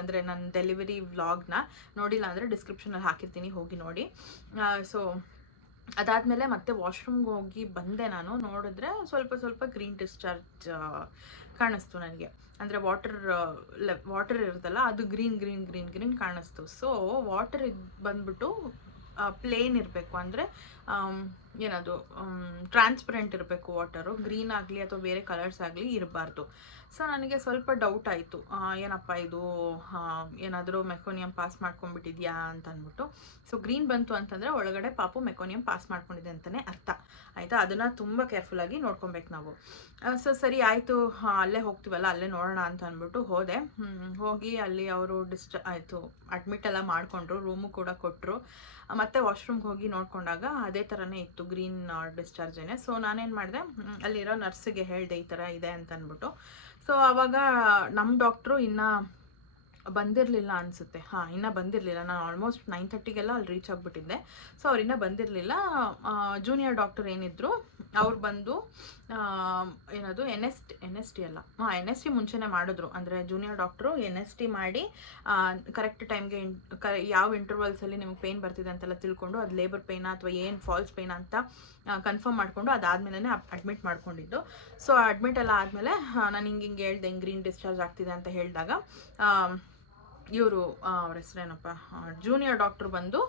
ಅಂದರೆ ನನ್ನ ಡೆಲಿವರಿ ವ್ಲಾಗ್ನ ನೋಡಿಲ್ಲ ಅಂದರೆ ಡಿಸ್ಕ್ರಿಪ್ಷನಲ್ಲಿ ಹಾಕಿರ್ತೀನಿ, ಹೋಗಿ ನೋಡಿ. ಸೊ ಅದಾದಮೇಲೆ ಮತ್ತೆ ವಾಶ್ರೂಮ್ಗೆ ಹೋಗಿ ಬಂದೆ. ನಾನು ನೋಡಿದ್ರೆ ಸ್ವಲ್ಪ ಗ್ರೀನ್ ಡಿಸ್ಚಾರ್ಜ್ ಕಾಣಿಸ್ತು ನನಗೆ, ಅಂದರೆ ವಾಟರ್ ಇರುತ್ತಲ್ಲ ಅದು ಗ್ರೀನ್ ಕಾಣಿಸ್ತು. ಸೊ ವಾಟರ್ ಬಂದ್ಬಿಟ್ಟು ಪ್ಲೇನ್ ಇರಬೇಕು, ಅಂದರೆ ಏನದು ಟ್ರಾನ್ಸ್ಪರೆಂಟ್ ಇರಬೇಕು ವಾಟರು, ಗ್ರೀನ್ ಆಗಲಿ ಅಥವಾ ಬೇರೆ ಕಲರ್ಸ್ ಆಗಲಿ ಇರಬಾರ್ದು. ಸೊ ನನಗೆ ಸ್ವಲ್ಪ ಡೌಟ್ ಆಯಿತು, ಏನಪ್ಪ ಇದು ಏನಾದರೂ ಮೆಕೋನಿಯಮ್ ಪಾಸ್ ಮಾಡ್ಕೊಂಡ್ಬಿಟ್ಟಿದ್ಯಾ ಅಂತ ಅಂದ್ಬಿಟ್ಟು. ಸೊ ಗ್ರೀನ್ ಬಂತು ಅಂತಂದರೆ ಒಳಗಡೆ ಪಾಪು ಮೆಕೋನಿಯಮ್ ಪಾಸ್ ಮಾಡ್ಕೊಂಡಿದೆ ಅಂತಲೇ ಅರ್ಥ ಆಯಿತಾ. ಅದನ್ನು ತುಂಬ ಕೇರ್ಫುಲ್ಲಾಗಿ ನೋಡ್ಕೊಬೇಕು ನಾವು. ಸೊ ಸರಿ ಆಯಿತು, ಅಲ್ಲೇ ಹೋಗ್ತೀವಲ್ಲ ಅಲ್ಲೇ ನೋಡೋಣ ಅಂತ ಅಂದ್ಬಿಟ್ಟು ಹೋಗಿ ಅಲ್ಲಿ ಅವರು ಅಡ್ಮಿಟ್ ಎಲ್ಲ ಮಾಡಿಕೊಂಡ್ರು, ರೂಮು ಕೂಡ ಕೊಟ್ಟರು. ಮತ್ತು ವಾಶ್ರೂಮ್ಗೆ ಹೋಗಿ ನೋಡ್ಕೊಂಡಾಗ ಅದೇ ಥರನೇ ಇತ್ತು, ಗ್ರೀನ್ ಡಿಸ್ಚಾರ್ಜೇನೆ. ಸೊ ನಾನೇನು ಮಾಡಿದೆ, ಅಲ್ಲಿರೋ ನರ್ಸಿಗೆ ಹೇಳಿದೆ ಈ ಥರ ಇದೆ ಅಂತ ಅಂದ್ಬಿಟ್ಟು. ಸೊ ಆವಾಗ ನಮ್ಮ ಡಾಕ್ಟ್ರು ಇನ್ನೂ ಬಂದಿರಲಿಲ್ಲ ಅನಿಸುತ್ತೆ, ಇನ್ನೂ ಬಂದಿರಲಿಲ್ಲ. ನಾನು ಆಲ್ಮೋಸ್ಟ್ 9:30ಗೆಲ್ಲ ಅಲ್ಲಿ ರೀಚ್ ಆಗಿಬಿಟ್ಟಿದ್ದೆ. ಸೊ ಅವ್ರು ಇನ್ನೂ ಬಂದಿರಲಿಲ್ಲ. ಜೂನಿಯರ್ ಡಾಕ್ಟರ್ ಏನಿದ್ರು ಅವ್ರು ಬಂದು ಏನದು NST ಅಲ್ಲ, NST ಮುಂಚೆನೇ ಮಾಡಿದ್ರು, ಅಂದರೆ ಜೂನಿಯರ್ ಡಾಕ್ಟ್ರು NST ಮಾಡಿ ಕರೆಕ್ಟ್ ಟೈಮ್ಗೆ ಯಾವ ಇಂಟರ್ವಲ್ಸಲ್ಲಿ ನಿಮ್ಗೆ ಪೇಯ್ನ್ ಬರ್ತಿದೆ ಅಂತೆಲ್ಲ ತಿಳ್ಕೊಂಡು ಅದು ಲೇಬರ್ ಪೇಯ್ನಾ ಅಥವಾ ಏನು ಫಾಲ್ಸ್ ಪೇಯ್ನ್ ಅಂತ ಕನ್ಫರ್ಮ್ ಮಾಡಿಕೊಂಡು ಅದಾದಮೇಲೆ ಅಡ್ಮಿಟ್ ಮಾಡ್ಕೊಂಡಿದ್ದು. ಸೊ ಅಡ್ಮಿಟ್ ಎಲ್ಲ ಆದಮೇಲೆ ನಾನು ಹಿಂಗೆ ಹೇಳ್ದೆ, ಗ್ರೀನ್ ಡಿಸ್ಚಾರ್ಜ್ ಆಗ್ತಿದೆ ಅಂತ ಹೇಳಿದಾಗ ಇವರು ಅವ್ರ ಹೆಸರೇನಪ್ಪ ಜೂನಿಯರ್ ಡಾಕ್ಟ್ರು ಬಂದು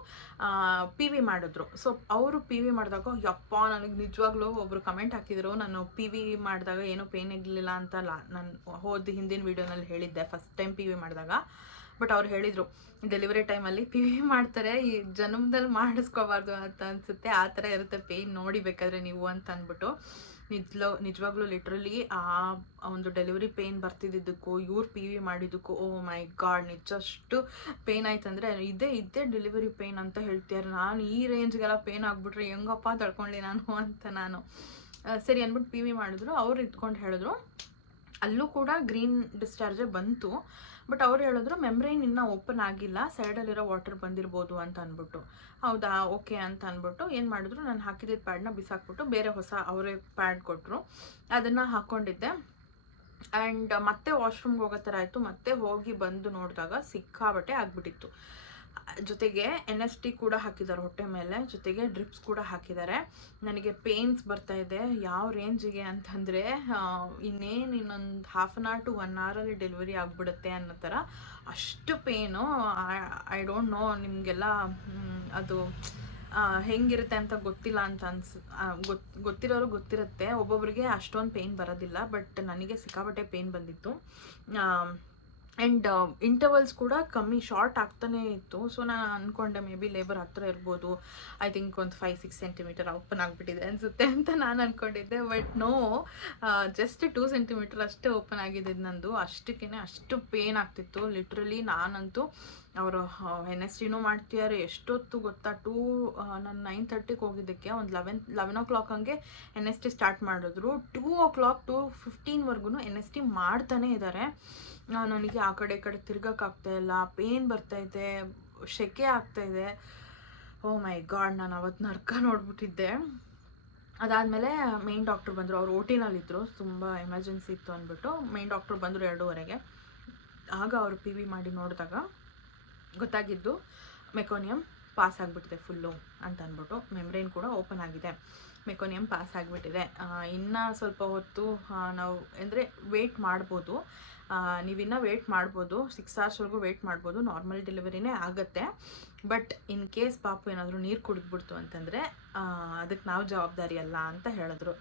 PV ಮಾಡಿದ್ರು. ಸೊ ಅವರು PV ಮಾಡಿದಾಗ ಯಪ್ಪ ನನಗೆ ನಿಜವಾಗ್ಲೂ ಒಬ್ಬರು ಕಮೆಂಟ್ ಹಾಕಿದ್ರು, ನಾನು PV ಮಾಡಿದಾಗ ಏನೂ ಪೇಯ್ನ್ ಇರಲಿಲ್ಲ ಅಂತ ನಾನು ಹಿಂದಿನ ವೀಡಿಯೋನಲ್ಲಿ ಹೇಳಿದ್ದೆ, ಫಸ್ಟ್ ಟೈಮ್ PV ಮಾಡಿದಾಗ. ಬಟ್ ಅವ್ರು ಹೇಳಿದರು ಡೆಲಿವರಿ ಟೈಮಲ್ಲಿ PV ಮಾಡ್ತಾರೆ, ಈ ಜನ್ಮದಲ್ಲಿ ಮಾಡಿಸ್ಕೋಬಾರ್ದು ಅಂತ ಅನಿಸುತ್ತೆ, ಆ ಥರ ಇರುತ್ತೆ ಪೇಯ್ನ್, ನೋಡಿ ಬೇಕಾದರೆ ನೀವು ಅಂತ ಅಂದ್ಬಿಟ್ಟು. ನಿಜವಾಗ್ಲೂ ಲಿಟ್ರಲಿ ಆ ಒಂದು ಡೆಲಿವರಿ ಪೇಯ್ನ್ ಬರ್ತಿದ್ದಕ್ಕೂ ಇವ್ರು PV ಮಾಡಿದ್ದಕ್ಕೂ O my god ನಿಜಷ್ಟು pain ಆಯ್ತಂದರೆ ಇದೇ ಡೆಲಿವರಿ ಪೇಯ್ನ್ ಅಂತ ಹೇಳ್ತಿದ್ದಾರೆ. ನಾನು ಈ ರೇಂಜ್ಗೆಲ್ಲ ಪೇಯ್ನ್ ಆಗಿಬಿಟ್ರೆ ಹೆಂಗಪ್ಪ ತಡ್ಕೊಳ್ಳಿ ನಾನು ಅಂತ ನಾನು ಸರಿ ಅಂದ್ಬಿಟ್ಟು PV ಮಾಡಿದ್ರು. ಅವ್ರು ಇದ್ಕೊಂಡು ಹೇಳಿದ್ರು ಅಲ್ಲೂ ಕೂಡ ಗ್ರೀನ್ ಡಿಸ್ಚಾರ್ಜೇ ಬಂತು, ಬಟ್ ಅವ್ರು ಹೇಳಿದ್ರು ಮೆಮ್ಬ್ರೈನ್ ಇನ್ನೂ ಓಪನ್ ಆಗಿಲ್ಲ, ಸೈಡಲ್ಲಿರೋ ವಾಟರ್ ಬಂದಿರ್ಬೋದು ಅಂತ ಅಂದ್ಬಿಟ್ಟು. ಹೌದಾ ಓಕೆ ಅಂತ ಅಂದ್ಬಿಟ್ಟು ಏನು ಮಾಡಿದ್ರು, ನಾನು ಹಾಕಿದ್ದ ಪ್ಯಾಡ್ನ ಬಿಸಾಕ್ಬಿಟ್ಟು ಬೇರೆ ಹೊಸ ಅವರೇ ಪ್ಯಾಡ್ ಕೊಟ್ಟರು, ಅದನ್ನು ಹಾಕ್ಕೊಂಡಿದ್ದೆ. ಆ್ಯಂಡ್ ಮತ್ತೆ ವಾಶ್ರೂಮ್ಗೆ ಹೋಗೋ ಥರ ಆಯಿತು. ಮತ್ತೆ ಹೋಗಿ ಬಂದು ನೋಡಿದಾಗ ಸಿಕ್ಕಾಬಟ್ಟೆ ಆಗಿಬಿಟ್ಟಿತ್ತು. ಜೊತೆಗೆ NST ಕೂಡ ಹಾಕಿದ್ದಾರೆ ಹೊಟ್ಟೆ ಮೇಲೆ, ಜೊತೆಗೆ ಡ್ರಿಪ್ಸ್ ಕೂಡ ಹಾಕಿದ್ದಾರೆ. ನನಗೆ ಪೇಯ್ನ್ಸ್ ಬರ್ತಾ ಇದೆ ಯಾವ ರೇಂಜಿಗೆ ಅಂತಂದರೆ ಇನ್ನೊಂದು 1/2 hour to 1 hour ಡೆಲಿವರಿ ಆಗಿಬಿಡುತ್ತೆ ಅನ್ನೋ ಥರ ಅಷ್ಟು ಪೇಯ್ನು. ಐ ಡೋಂಟ್ ನೋ, ನಿಮಗೆಲ್ಲ ಅದು ಹೆಂಗಿರುತ್ತೆ ಅಂತ ಗೊತ್ತಿಲ್ಲ ಅಂತ ಗೊತ್ತಿರೋರು ಗೊತ್ತಿರುತ್ತೆ, ಒಬ್ಬೊಬ್ರಿಗೆ ಅಷ್ಟೊಂದು ಪೇಯ್ನ್ ಬರೋದಿಲ್ಲ. ಬಟ್ ನನಗೆ ಸಿಕ್ಕಾಪಟ್ಟೆ ಪೇಯ್ನ್ ಬಂದಿತ್ತು. ಆ್ಯಂಡ್ ಇಂಟರ್ವಲ್ಸ್ ಕೂಡ ಕಮ್ಮಿ ಶಾರ್ಟ್ ಆಗ್ತಾನೇ ಇತ್ತು. ಸೊ ನಾನು ಅಂದ್ಕೊಂಡೆ ಮೇ ಬಿ ಲೇಬರ್ ಹತ್ರ ಇರ್ಬೋದು, ಐ ಥಿಂಕ್ ಒಂದು 5-6 ಸೆಂಟಿಮೀಟರ್ ಓಪನ್ ಆಗಿಬಿಟ್ಟಿದೆ ಅನಿಸುತ್ತೆ ಅಂತ ನಾನು ಅಂದ್ಕೊಂಡಿದ್ದೆ. ಬಟ್ ನೋ, ಜಸ್ಟ್ 2 ಸೆಂಟಿಮೀಟರ್ ಅಷ್ಟೇ ಓಪನ್ ಆಗಿದ್ದು ನಂದು. ಅಷ್ಟಕ್ಕೇ ಅಷ್ಟು ಪೇನ್ ಆಗ್ತಿತ್ತು ಲಿಟ್ರಲಿ. ನಾನಂತೂ ಅವರು NSTನೂ ಮಾಡ್ತಿದ್ದಾರೆ ಎಷ್ಟೊತ್ತು ಗೊತ್ತಾ, ನಾನು 9:30ಗೆ ಹೋಗಿದ್ದಕ್ಕೆ ಒಂದು 11 o'clock ಹಂಗೆ NST ಸ್ಟಾರ್ಟ್ ಮಾಡಿದ್ರು. 2 o'clock 2:15ವರೆಗೂ NST ಮಾಡ್ತಾನೆ ಇದ್ದಾರೆ. ನನಗೆ ಆ ಕಡೆ ಈ ಕಡೆ ತಿರ್ಗೋಕ್ಕಾಗ್ತಾ ಇಲ್ಲ, ಪೇನ್ ಬರ್ತೈತೆ, ಸೆಕೆ ಆಗ್ತಾಯಿದೆ. ಓ ಮೈ ಗಾಡ್, ನಾನು ಅವತ್ತು ನರ್ಕ ನೋಡ್ಬಿಟ್ಟಿದ್ದೆ. ಅದಾದಮೇಲೆ ಮೇನ್ ಡಾಕ್ಟ್ರು ಬಂದರು. ಅವ್ರು OTನಲ್ಲಿದ್ದರು, ತುಂಬ ಎಮರ್ಜೆನ್ಸಿ ಇತ್ತು ಅಂದ್ಬಿಟ್ಟು ಮೇನ್ ಡಾಕ್ಟ್ರು ಬಂದರು 2:30ಗೆ. ಆಗ ಅವರು PV ಮಾಡಿ ನೋಡಿದಾಗ ಗೊತ್ತಾಗಿದ್ದು ಮೆಕೋನಿಯಮ್ ಪಾಸ್ ಆಗಿಬಿಟ್ಟಿದೆ ಫುಲ್ಲು ಅಂತ ಅಂದ್ಬಿಟ್ಟು. ಮೆಮ್ಬ್ರೇನ್ ಕೂಡ ಓಪನ್ ಆಗಿದೆ, ಮೆಕೋನಿಯಮ್ ಪಾಸ್ ಆಗಿಬಿಟ್ಟಿದೆ. ಇನ್ನು ಸ್ವಲ್ಪ ಹೊತ್ತು ನಾವು ಅಂದರೆ ವೆಯ್ಟ್ ಮಾಡ್ಬೋದು, ನೀವಿನ್ನೂ ವೆಯ್ಟ್ ಮಾಡ್ಬೋದು, 6 hours ವೆಯ್ಟ್ ಮಾಡ್ಬೋದು, ನಾರ್ಮಲ್ ಡೆಲಿವರಿನೇ ಆಗುತ್ತೆ. ಬಟ್ ಇನ್ ಕೇಸ್ ಪಾಪು ಏನಾದರೂ ನೀರು ಕುಡಿದ್ಬಿಡ್ತು ಅಂತಂದರೆ ಅದಕ್ಕೆ ನಾವು ಜವಾಬ್ದಾರಿ ಅಲ್ಲ ಅಂತ ಹೇಳಿದ್ರು.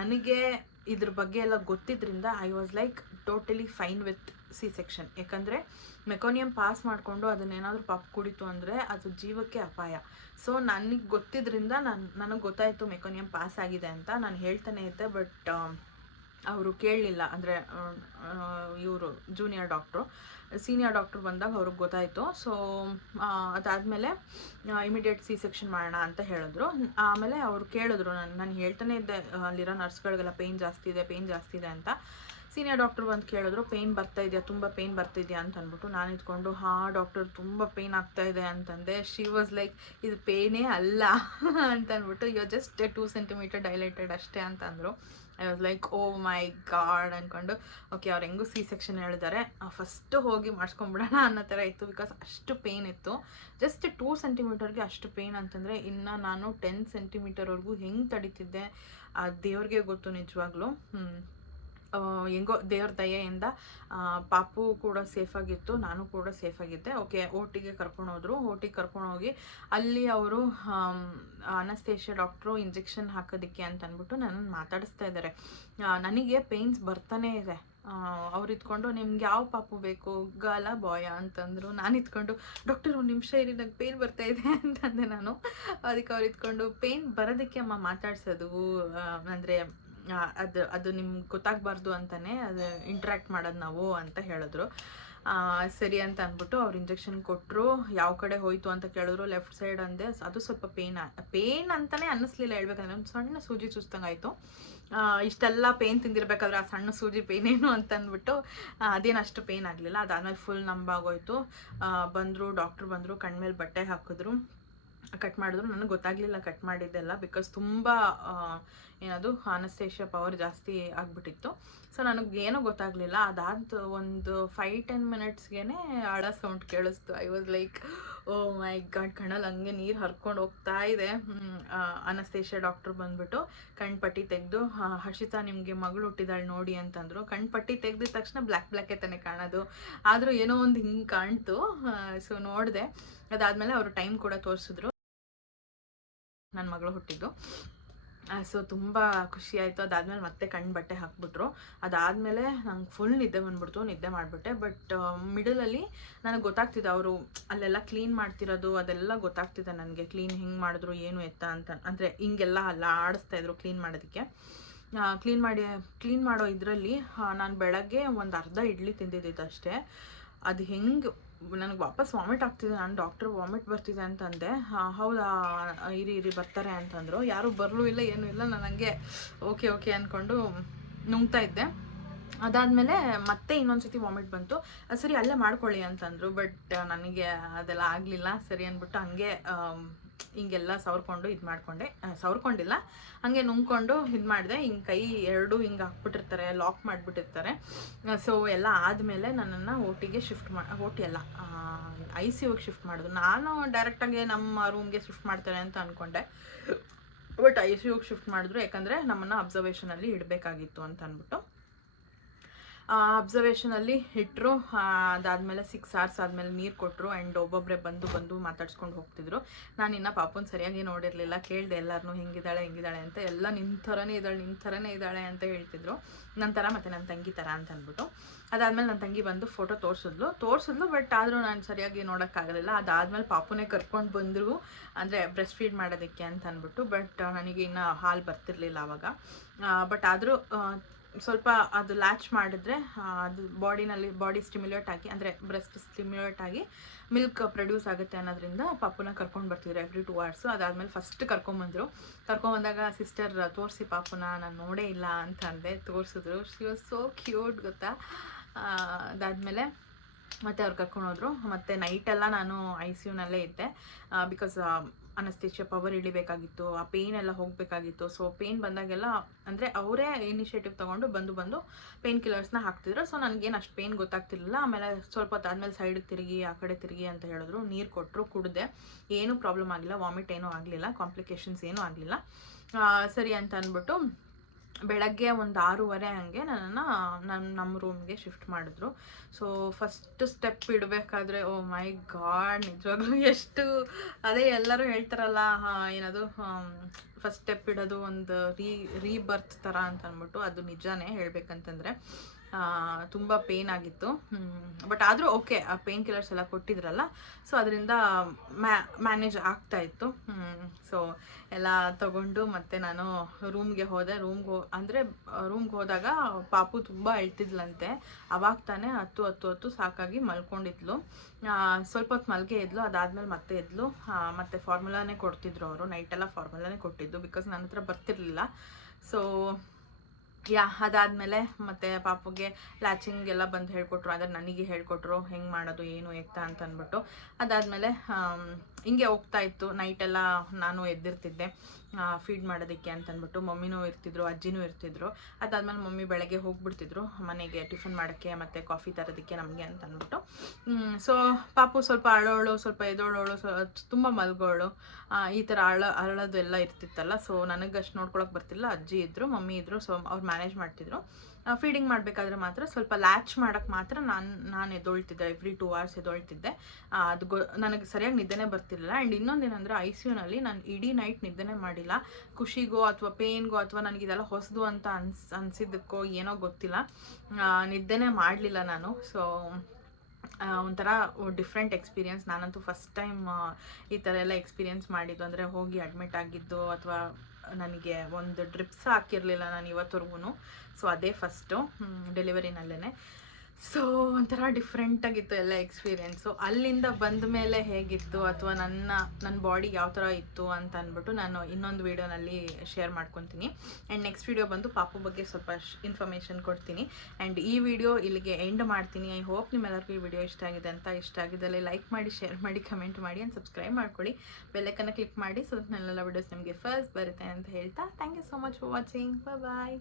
ನನಗೆ ಇದ್ರ ಬಗ್ಗೆ ಎಲ್ಲ ಗೊತ್ತಿದ್ದರಿಂದ I was like totally fine with C-section. ಯಾಕಂದರೆ ಮೆಕೋನಿಯಮ್ ಪಾಸ್ ಮಾಡಿಕೊಂಡು ಅದನ್ನೇನಾದರೂ ಪಾಪು ಕುಡಿತು ಅಂದರೆ ಅದು ಜೀವಕ್ಕೆ ಅಪಾಯ. ಸೊ ನನಗೆ ಗೊತ್ತಿದ್ದರಿಂದ ನನಗೆ ಗೊತ್ತಾಯಿತು ಮೆಕೋನಿಯಮ್ ಪಾಸ್ ಆಗಿದೆ ಅಂತ. ನಾನು ಹೇಳ್ತಾನೆ ಇದ್ದೆ, ಬಟ್ ಅವರು ಕೇಳಲಿಲ್ಲ. ಅಂದರೆ ಇವರು ಜೂನಿಯರ್ ಡಾಕ್ಟ್ರು, ಸೀನಿಯರ್ ಡಾಕ್ಟ್ರು ಬಂದಾಗ ಅವ್ರಿಗೆ ಗೊತ್ತಾಯಿತು. ಸೊ ಅದಾದಮೇಲೆ ಇಮಿಡಿಯೇಟ್ C-section ಮಾಡೋಣ ಅಂತ ಹೇಳಿದ್ರು. ಆಮೇಲೆ ಅವರು ಕೇಳಿದ್ರು, ನಾನು ಹೇಳ್ತಾನೆ ಇದ್ದೆ ಅಲ್ಲಿರೋ ನರ್ಸ್ಗಳಿಗೆಲ್ಲ ಪೇಯ್ನ್ ಜಾಸ್ತಿ ಇದೆ ಅಂತ. ಸೀನಿಯರ್ ಡಾಕ್ಟ್ರು ಬಂದು ಕೇಳಿದ್ರು, ಪೇಯ್ನ್ ಬರ್ತಾ ಇದೆಯಾ, ತುಂಬ ಪೇಯ್ನ್ ಬರ್ತಿದೆಯಾ ಅಂತ ಅಂದ್ಬಿಟ್ಟು. ನಾನು ಇದ್ಕೊಂಡು ಡಾಕ್ಟರ್ ತುಂಬ ಪೇಯ್ನ್ ಆಗ್ತಾ ಇದೆ ಅಂತಂದೆ. ಶಿ ವಾಸ್ ಲೈಕ್, ಇದು ಪೇಯ್ನೇ ಅಲ್ಲ ಅಂತ ಅಂದ್ಬಿಟ್ಟು, ಯು ಜಸ್ಟ್ 2 ಸೆಂಟಿಮೀಟರ್ ಡೈಲೇಟೆಡ್ ಅಷ್ಟೇ ಅಂತ ಅಂದರು. I was like oh my god ಅಂದ್ಕೊಂಡು, ಓಕೆ ಅವ್ರು ಹೆಂಗೂ C-section ಹೇಳಿದ್ದಾರೆ, ಫಸ್ಟು ಹೋಗಿ ಮಾಡಿಸ್ಕೊಂಬಿಡೋಣ ಅನ್ನೋ ಥರ ಇತ್ತು. ಬಿಕಾಸ್ ಅಷ್ಟು ಪೇಯ್ನ್ ಇತ್ತು. ಜಸ್ಟ್ 2 ಸೆಂಟಿಮೀಟರ್ಗೆ ಅಷ್ಟು ಪೇಯ್ನ್ ಅಂತಂದರೆ ಇನ್ನು ನಾನು 10 ಸೆಂಟಿಮೀಟರ್ವರೆಗೂ ಹೆಂಗೆ ತಡೀತಿದ್ದೆ ದೇವ್ರಿಗೆ ಗೊತ್ತು ನಿಜವಾಗ್ಲೂ. ಹೆಂಗೋ ದೇವ್ರ ದಯೆಯಿಂದ ಪಾಪು ಕೂಡ ಸೇಫಾಗಿತ್ತು, ನಾನು ಕೂಡ ಸೇಫಾಗಿದ್ದೆ. ಓಕೆ, OTಗೆ ಕರ್ಕೊಂಡೋದ್ರು. OTಗೆ ಕರ್ಕೊಂಡೋಗಿ ಅಲ್ಲಿ ಅವರು ಅನಸ್ತೇಷಿಯಾ ಡಾಕ್ಟ್ರು ಇಂಜೆಕ್ಷನ್ ಹಾಕೋದಕ್ಕೆ ಅಂತ ಅಂದ್ಬಿಟ್ಟು ನನ್ನನ್ನು ಮಾತಾಡಿಸ್ತಾ ಇದ್ದಾರೆ. ನನಗೆ ಪೇಯ್ನ್ಸ್ ಬರ್ತಾನೇ ಇದೆ. ಅವ್ರು ಇದ್ಕೊಂಡು, ನಿಮ್ಗೆ ಯಾವ ಪಾಪು ಬೇಕು, ಗರ್ಲ ಬಾಯ ಅಂತಂದರು. ನಾನು ಇದ್ಕೊಂಡು, ಡಾಕ್ಟರ್ ಒಂದು ನಿಮಿಷ ಇರಿ, ನಂಗೆ ಪೇಯ್ನ್ ಬರ್ತಾ ಇದೆ ಅಂತಂದೆ ನಾನು. ಅದಕ್ಕೆ ಅವ್ರು ಇದ್ಕೊಂಡು, ಪೇಯ್ನ್ ಬರೋದಕ್ಕೆ ಅಮ್ಮ ಮಾತಾಡ್ಸೋದು, ಅಂದರೆ ಅದು ನಿಮ್ಗೆ ಗೊತ್ತಾಗಬಾರ್ದು ಅಂತಲೇ ಅದು ಇಂಟ್ರ್ಯಾಕ್ಟ್ ಮಾಡೋದು ನಾವು ಅಂತ ಹೇಳಿದ್ರು. ಸರಿ ಅಂತ ಅಂದ್ಬಿಟ್ಟು ಅವ್ರು ಇಂಜೆಕ್ಷನ್ ಕೊಟ್ಟರು. ಯಾವ ಕಡೆ ಹೋಯಿತು ಅಂತ ಕೇಳಿದ್ರು. ಲೆಫ್ಟ್ ಸೈಡ್ ಅಂದೆ. ಅದು ಸ್ವಲ್ಪ ಪೇಯ್ನ್ ಅಂತಲೇ ಅನ್ನಿಸ್ಲಿಲ್ಲ ಹೇಳ್ಬೇಕಂದ್ರೆ, ಒಂದು ಸಣ್ಣ ಸೂಜಿ ಚುಚ್ದಂಗೆ ಆಯಿತು. ಇಷ್ಟೆಲ್ಲ ಪೇಯ್ನ್ ತಿಂದಿರ್ಬೇಕಾದ್ರೆ ಆ ಸಣ್ಣ ಸೂಜಿ ಪೇಯ್ನ್ ಏನು ಅಂತ ಅಂದ್ಬಿಟ್ಟು ಅದೇನು ಅಷ್ಟು ಪೇಯ್ನ್ ಆಗಲಿಲ್ಲ. ಅದಾದಮೇಲೆ ಫುಲ್ ನಂಬಾಗೋಯ್ತು. ಡಾಕ್ಟ್ರು ಬಂದರು, ಕಣ್ಮೇಲೆ ಬಟ್ಟೆ ಹಾಕಿದ್ರು, ಕಟ್ ಮಾಡಿದ್ರು. ನನಗೆ ಗೊತ್ತಾಗಲಿಲ್ಲ ಕಟ್ ಮಾಡಿದ್ದೆಲ್ಲ, ಬಿಕಾಸ್ ತುಂಬ ಏನದು ಅನಸ್ತೇಷಿಯಾ ಪವರ್ ಜಾಸ್ತಿ ಆಗಿಬಿಟ್ಟಿತ್ತು. ಸೊ ನನಗೇನೂ ಗೊತ್ತಾಗಲಿಲ್ಲ. ಅದಾದ ಒಂದು 5-10 ಮಿನಿಟ್ಸ್ಗೆ ಅಳೋ ಸೌಂಡ್ ಕೇಳಿಸ್ತು. I was like oh my god, ಕಣ್ಣಲ್ಲಿ ಹಂಗೆ ನೀರು ಹರ್ಕೊಂಡು ಹೋಗ್ತಾ ಇದೆ. ಅನಸ್ತೇಷಿಯಾ ಡಾಕ್ಟ್ರು ಬಂದ್ಬಿಟ್ಟು ಕಣ್ಪಟ್ಟಿ ತೆಗೆದು, ಹರ್ಷಿತಾ ನಿಮಗೆ ಮಗಳು ಹುಟ್ಟಿದಾಳೆ ನೋಡಿ ಅಂತಂದರು. ಕಣ್ಪಟ್ಟಿ ತೆಗೆದಿದ ತಕ್ಷಣ ಬ್ಲ್ಯಾಕೆ ತಾನೇ ಕಾಣೋದು, ಆದರೂ ಏನೋ ಒಂದು ಹಿಂಗೆ ಕಾಣ್ತು. ಸೊ ನೋಡಿದೆ. ಅದಾದಮೇಲೆ ಅವರು ಟೈಮ್ ಕೂಡ ತೋರಿಸಿದ್ರು, ನನ್ನ ಮಗಳು ಹುಟ್ಟಿದ್ದು. ಸೊ ತುಂಬ ಖುಷಿ ಆಯಿತು. ಅದಾದಮೇಲೆ ಮತ್ತೆ ಕಣ್ಣು ಬಟ್ಟೆ ಹಾಕ್ಬಿಟ್ರು. ಅದಾದಮೇಲೆ ನಂಗೆ ಫುಲ್ ನಿದ್ದೆ ಬಂದ್ಬಿಡ್ತು, ನಿದ್ದೆ ಮಾಡಿಬಿಟ್ಟೆ. ಬಟ್ ಮಿಡಲಲ್ಲಿ ನನಗೆ ಗೊತ್ತಾಗ್ತಿದೆ, ಅವರು ಅಲ್ಲೆಲ್ಲ ಕ್ಲೀನ್ ಮಾಡ್ತಿರೋದು ಅದೆಲ್ಲ ಗೊತ್ತಾಗ್ತಿದೆ ನನಗೆ. ಕ್ಲೀನ್ ಹೆಂಗೆ ಮಾಡಿದ್ರು ಏನು ಎತ್ತ ಅಂತ, ಅಂದರೆ ಹಿಂಗೆಲ್ಲ ಆಡಿಸ್ತಾಯಿದ್ರು ಕ್ಲೀನ್ ಮಾಡೋದಕ್ಕೆ. ಕ್ಲೀನ್ ಮಾಡೋ ಇದರಲ್ಲಿ ನಾನು ಬೆಳಗ್ಗೆ ಒಂದು ಅರ್ಧ ಇಡ್ಲಿ ತಿಂದಿದ್ದಿದ್ದು ಅಷ್ಟೇ. ಅದು ಹೆಂಗೆ ನನಗೆ ವಾಪಸ್ ವಾಮಿಟ್ ಆಗ್ತಿದೆ. ನಾನು ಡಾಕ್ಟ್ರ್ ವಾಮಿಟ್ ಬರ್ತಿದೆ ಅಂತಂದೆ. ಹೌದಾ, ಇರಿ ಬರ್ತಾರೆ ಅಂತಂದರು. ಯಾರೂ ಬರಲೂ ಇಲ್ಲ, ಏನೂ ಇಲ್ಲ. ನಾನು ಹಂಗೆ ಓಕೆ ಅಂದ್ಕೊಂಡು ನುಂಗ್ತಾ ಇದ್ದೆ. ಅದಾದಮೇಲೆ ಮತ್ತೆ ಇನ್ನೊಂದು ಸತಿ ವಾಮಿಟ್ ಬಂತು. ಸರಿ ಅಲ್ಲೇ ಮಾಡ್ಕೊಳ್ಳಿ ಅಂತಂದರು. ಬಟ್ ನನಗೆ ಅದೆಲ್ಲ ಆಗಲಿಲ್ಲ. ಸರಿ ಅಂದ್ಬಿಟ್ಟು ಹಂಗೆ ಹಿಂಗೆಲ್ಲ ಸವರ್ಕೊಂಡು ಇದು ಮಾಡಿಕೊಂಡೆ. ಸವರ್ಕೊಂಡಿಲ್ಲ, ಹಾಗೆ ನುಂಗ್ಕೊಂಡು ಇದು ಮಾಡಿದೆ. ಹಿಂಗೆ ಕೈ ಎರಡು ಹಿಂಗೆ ಹಾಕ್ಬಿಟ್ಟಿರ್ತಾರೆ, ಲಾಕ್ ಮಾಡಿಬಿಟ್ಟಿರ್ತಾರೆ. ಸೊ ಎಲ್ಲ ಆದಮೇಲೆ ನನ್ನನ್ನು OTಗೆ ಶಿಫ್ಟ್ OT ಅಲ್ಲ, ICUಗೆ ಶಿಫ್ಟ್ ಮಾಡಿದ್ರು. ನಾನು ಡೈರೆಕ್ಟಾಗಿ ನಮ್ಮ ರೂಮ್ಗೆ ಶಿಫ್ಟ್ ಮಾಡ್ತಾರೆ ಅಂತ ಅಂದ್ಕೊಂಡೆ. ಬಟ್ ICUಗೆ ಶಿಫ್ಟ್ ಮಾಡಿದ್ರು, ಯಾಕಂದರೆ ನಮ್ಮನ್ನು ಅಬ್ಸರ್ವೇಷನಲ್ಲಿ ಇಡಬೇಕಾಗಿತ್ತು ಅಂತ ಅಂದ್ಬಿಟ್ಟು. ಅಬ್ಸರ್ವೇಷನಲ್ಲಿ ಇಟ್ಟರು. ಅದಾದಮೇಲೆ 6 hours ಆದಮೇಲೆ ನೀರು ಕೊಟ್ಟರು. ಆ್ಯಂಡ್ ಒಬ್ಬೊಬ್ಬರೇ ಬಂದು ಮಾತಾಡ್ಸ್ಕೊಂಡು ಹೋಗ್ತಿದ್ರು. ನಾನು ಇನ್ನೂ ಪಾಪುನ ಸರಿಯಾಗಿ ನೋಡಿರಲಿಲ್ಲ. ಕೇಳಿದೆ ಎಲ್ಲರನ್ನೂ ಹೆಂಗಿದ್ದಾಳೆ ಅಂತ. ಎಲ್ಲ ನಿನ್ನ ಥರನೇ ಇದ್ದಾಳೆ ಅಂತ ಹೇಳ್ತಿದ್ರು. ನನ್ನ ಥರ ಮತ್ತು ನನ್ನ ತಂಗಿ ಥರ ಅಂತ ಅಂದ್ಬಿಟ್ಟು. ಅದಾದಮೇಲೆ ನನ್ನ ತಂಗಿ ಬಂದು ಫೋಟೋ ತೋರಿಸಿದ್ಲು. ಬಟ್ ಆದರೂ ನಾನು ಸರಿಯಾಗಿ ನೋಡೋಕ್ಕಾಗಲಿಲ್ಲ. ಅದಾದಮೇಲೆ ಪಾಪುನೇ ಕರ್ಕೊಂಡು ಬಂದರು, ಅಂದರೆ ಬ್ರೆಸ್ಟ್ ಫೀಡ್ ಮಾಡೋದಕ್ಕೆ ಅಂತ ಅಂದ್ಬಿಟ್ಟು. ಬಟ್ ನನಗೆ ಇನ್ನೂ ಹಾಲು ಬರ್ತಿರ್ಲಿಲ್ಲ ಆವಾಗ. ಬಟ್ ಆದರೂ ಸ್ವಲ್ಪ ಅದು ಲ್ಯಾಚ್ ಮಾಡಿದ್ರೆ ಅದು ಬಾಡಿ ಸ್ಟಿಮ್ಯುಲೇಟ್ ಆಗಿ, ಅಂದರೆ ಬ್ರೆಸ್ಟ್ ಸ್ಟಿಮ್ಯುಲೇಟ್ ಆಗಿ ಮಿಲ್ಕ್ ಪ್ರೊಡ್ಯೂಸ್ ಆಗುತ್ತೆ ಅನ್ನೋದ್ರಿಂದ ಪಾಪುನ ಕರ್ಕೊಂಡು ಬರ್ತಿದ್ರು ಎವ್ರಿ 2 hours. ಅದಾದಮೇಲೆ ಫಸ್ಟ್ ಕರ್ಕೊಂಬಂದಾಗ ಸಿಸ್ಟರ್ ತೋರಿಸಿ ಪಾಪುನ ನಾನು ನೋಡೇ ಇಲ್ಲ ಅಂತ ಅಂದೆ. ತೋರಿಸಿದ್ರು. ಶಿ ವಾಸ್ ಸೋ ಕ್ಯೂಟ್ ಗೊತ್ತಾ. ಅದಾದಮೇಲೆ ಮತ್ತೆ ಅವ್ರು ಕರ್ಕೊಂಡೋದ್ರು. ಮತ್ತು ನೈಟೆಲ್ಲ ನಾನು ICUನಲ್ಲೇ ಇದ್ದೆ. ಬಿಕಾಸ್ ಅನಸ್ತೇಶಿಯಾ ಪವರ್ ಇಳಿಬೇಕಾಗಿತ್ತು, ಆ ಪೇಯ್ನ್ ಎಲ್ಲ ಹೋಗಬೇಕಾಗಿತ್ತು. ಸೊ ಪೇಯ್ನ್ ಬಂದಾಗೆಲ್ಲ ಅಂದರೆ ಅವರೇ ಇನಿಷಿಯೇಟಿವ್ ತೊಗೊಂಡು ಬಂದು ಪೇಯ್ನ್ ಕಿಲ್ಲರ್ಸ್ನ ಹಾಕ್ತಿದ್ರು. ಸೊ ನನಗೇನು ಅಷ್ಟು ಪೇಯ್ನ್ ಗೊತ್ತಾಗ್ತಿರ್ಲಿಲ್ಲ. ಆಮೇಲೆ ಸ್ವಲ್ಪ ಹೊತ್ತಾದ್ಮೇಲೆ ಸೈಡಿಗೆ ತಿರುಗಿ ಆ ಕಡೆ ತಿರುಗಿ ಅಂತ ಹೇಳಿದ್ರು. ನೀರು ಕೊಟ್ಟರು, ಕುಡಿದೆ. ಏನೂ ಪ್ರಾಬ್ಲಮ್ ಆಗಿಲ್ಲ, ವಾಮಿಟ್ ಏನೂ ಆಗಲಿಲ್ಲ, ಕಾಂಪ್ಲಿಕೇಶನ್ಸ್ ಏನೂ ಆಗಲಿಲ್ಲ. ಸರಿ ಅಂತ ಅಂದ್ಬಿಟ್ಟು ಬೆಳಗ್ಗೆ ಒಂದು 6:30 ಹಾಗೆ ನಮ್ಮ ರೂಮ್ಗೆ ಶಿಫ್ಟ್ ಮಾಡಿದ್ರು. So first step ಇಡಬೇಕಾದ್ರೆ O my god, ನಿಜವಾಗ್ಲೂ ಎಷ್ಟು ಅದೇ ಎಲ್ಲರೂ ಹೇಳ್ತಾರಲ್ಲ, ಏನದು ಫಸ್ಟ್ ಸ್ಟೆಪ್ ಇಡೋದು ಒಂದು ರೀಬರ್ತ್ ಥರ ಅಂತ ಅಂದ್ಬಿಟ್ಟು. ಅದು ನಿಜಾನೇ ಹೇಳಬೇಕಂತಂದರೆ. ತುಂಬ ಪೇಯ್ನ್ ಆಗಿತ್ತು. ಬಟ್ ಆದರೂ ಓಕೆ, ಆ ಪೇಯ್ನ್ ಕಿಲ್ಲರ್ಸ್ ಎಲ್ಲ ಕೊಟ್ಟಿದ್ರಲ್ಲ, ಸೊ ಅದರಿಂದ ಮ್ಯಾನೇಜ್ ಆಗ್ತಾಯಿತ್ತು. ಸೊ ಎಲ್ಲ ತಗೊಂಡು ಮತ್ತೆ ನಾನು ರೂಮ್ಗೆ ಹೋದೆ. ರೂಮ್ಗೆ ಹೋದಾಗ ಪಾಪು ತುಂಬ ಅಳ್ತಿದ್ಲಂತೆ. ಅವಾಗ ತಾನೇ ಹತ್ತು ಸಾಕಾಗಿ ಮಲ್ಕೊಂಡಿದ್ಲು. ಸ್ವಲ್ಪ ಹೊತ್ತು ಮಲ್ಗೆ ಇದ್ಲು. ಅದಾದಮೇಲೆ ಮತ್ತೆ ಇದ್ಲು. ಮತ್ತು ಫಾರ್ಮುಲಾನೇ ಕೊಡ್ತಿದ್ರು ಅವರು. ನೈಟೆಲ್ಲ ಫಾರ್ಮುಲಾನೇ ಕೊಟ್ಟಿದ್ದು, ಬಿಕಾಸ್ ನನ್ನ ಹತ್ರ ಬರ್ತಿರ್ಲಿಲ್ಲ. ಸೊ ಅದಾದಮೇಲೆ ಮತ್ತು ಪಾಪುಗೆ ಲ್ಯಾಚಿಂಗ್ ಎಲ್ಲ ಬಂದು ಹೇಳ್ಕೊಟ್ರು. ಅಂದರೆ ನನಗೆ ಹೇಳ್ಕೊಟ್ರು ಹೆಂಗೆ ಮಾಡೋದು ಏನು ಎತ್ತ ಅಂತ ಅಂದ್ಬಿಟ್ಟು. ಅದಾದಮೇಲೆ ಹಿಂಗೆ ಹೋಗ್ತಾಯಿತ್ತು. ನೈಟೆಲ್ಲ ನಾನು ಎದ್ದಿರ್ತಿದ್ದೆ ಫೀಡ್ ಮಾಡೋದಕ್ಕೆ ಅಂತಂದ್ಬಿಟ್ಟು. ಮಮ್ಮಿನೂ ಇರ್ತಿದ್ರು, ಅಜ್ಜಿನೂ ಇರ್ತಿದ್ರು. ಅದಾದಮೇಲೆ ಮಮ್ಮಿ ಬೆಳಗ್ಗೆ ಹೋಗ್ಬಿಡ್ತಿದ್ರು ಮನೆಗೆ ಟಿಫನ್ ಮಾಡೋಕ್ಕೆ ಮತ್ತು ಕಾಫಿ ತರೋದಕ್ಕೆ ನಮಗೆ ಅಂತ ಅಂದ್ಬಿಟ್ಟು. ಸೊ ಪಾಪು ಸ್ವಲ್ಪ ಅಳೋಳು, ಸ್ವಲ್ಪ ಎದೋಳೋಳು, ತುಂಬ ಮಲ್ಗೋಳು, ಈ ಥರ ಅರಳೋದು ಎಲ್ಲ ಇರ್ತಿತ್ತಲ್ಲ. ಸೊ ನನಗಷ್ಟು ನೋಡ್ಕೊಳಕ್ಕೆ ಬರ್ತಿಲ್ಲ. ಅಜ್ಜಿ ಇದ್ದರು, ಮಮ್ಮಿ ಇದ್ದರು. ಸೊ ಅವ್ರು ಮ್ಯಾನೇಜ್ ಮಾಡ್ತಿದ್ರು. ಫೀಡಿಂಗ್ ಮಾಡಬೇಕಾದ್ರೆ ಮಾತ್ರ ಸ್ವಲ್ಪ ಲ್ಯಾಚ್ ಮಾಡೋಕ್ಕೆ ಮಾತ್ರ ನಾನು ಎದ್ದೊಳ್ತಿದ್ದೆ. Every 2 hours ಎದ್ದೊಳ್ತಿದ್ದೆ. ಅದು ನನಗೆ ಸರಿಯಾಗಿ ನಿದ್ದೆನೇ ಬರ್ತಿರಲಿಲ್ಲ. ಆ್ಯಂಡ್ ಇನ್ನೊಂದೇನೆಂದರೆ ICUನಲ್ಲಿ ನಾನು ಇಡೀ ನೈಟ್ ನಿದ್ದೆನೇ ಮಾಡಿಲ್ಲ. ಖುಷಿಗೋ ಅಥವಾ ಪೇಯ್ನ್ಗೋ ಅಥವಾ ನನಗಿದೆಲ್ಲ ಹೊಸದು ಅಂತ ಅನಿಸಿದ್ದಕ್ಕೋ ಏನೋ ಗೊತ್ತಿಲ್ಲ, ನಿದ್ದೆನೇ ಮಾಡಲಿಲ್ಲ ನಾನು. ಸೊ ಒಂಥರ ಡಿಫ್ರೆಂಟ್ ಎಕ್ಸ್ಪೀರಿಯನ್ಸ್. ನಾನಂತೂ ಫಸ್ಟ್ ಟೈಮ್ ಈ ಥರ ಎಲ್ಲ ಎಕ್ಸ್ಪೀರಿಯನ್ಸ್ ಮಾಡಿದ್ದು. ಅಂದರೆ ಹೋಗಿ ಅಡ್ಮಿಟ್ ಆಗಿದ್ದು ಅಥವಾ ನನಗೆ ಒಂದು ಡ್ರಿಪ್ಸ್ ಹಾಕಿರಲಿಲ್ಲ ನಾನು ಇವತ್ತವರೆಗೂ. ಸೊ ಅದೇ ಫಸ್ಟು ಡೆಲಿವರಿನಲ್ಲೇ. ಸೊ ಒಂಥರ ಡಿಫ್ರೆಂಟಾಗಿತ್ತು ಎಲ್ಲ ಎಕ್ಸ್ಪೀರಿಯೆನ್ಸು. ಅಲ್ಲಿಂದ ಬಂದ ಮೇಲೆ ಹೇಗಿತ್ತು ಅಥವಾ ನನ್ನ ಬಾಡಿ ಯಾವ ಥರ ಇತ್ತು ಅಂತ ಅಂದ್ಬಿಟ್ಟು ನಾನು ಇನ್ನೊಂದು ವೀಡಿಯೋನಲ್ಲಿ ಶೇರ್ ಮಾಡ್ಕೊತೀನಿ. ಆ್ಯಂಡ್ ನೆಕ್ಸ್ಟ್ ವೀಡಿಯೋ ಬಂದು ಪಾಪು ಬಗ್ಗೆ ಸ್ವಲ್ಪ ಇನ್ಫಾರ್ಮೇಷನ್ ಕೊಡ್ತೀನಿ. ಆ್ಯಂಡ್ ಈ ವಿಡಿಯೋ ಇಲ್ಲಿಗೆ ಎಂಡ್ ಮಾಡ್ತೀನಿ. ಐ ಹೋಪ್ ನಿಮ್ಮೆಲ್ಲರಿಗೂ ಈ ವಿಡಿಯೋ ಇಷ್ಟ ಆಗಿದೆ ಅಂತ. ಇಷ್ಟ ಆಗಿದ್ದಲ್ಲಿ ಲೈಕ್ ಮಾಡಿ, ಶೇರ್ ಮಾಡಿ, ಕಮೆಂಟ್ ಮಾಡಿ ಆ್ಯಂಡ್ ಸಬ್ಸ್ಕ್ರೈಬ್ ಮಾಡ್ಕೊಳ್ಳಿ. ಬೆಲ್ಲೈಕನ್ನ ಕ್ಲಿಕ್ ಮಾಡಿ, ಸೊ ನನ್ನೆಲ್ಲ ವಿಡಿಯೋಸ್ ನಿಮಗೆ ಫಸ್ಟ್ ಬರುತ್ತೆ ಅಂತ ಹೇಳ್ತಾ thank you so much for watching. Bye.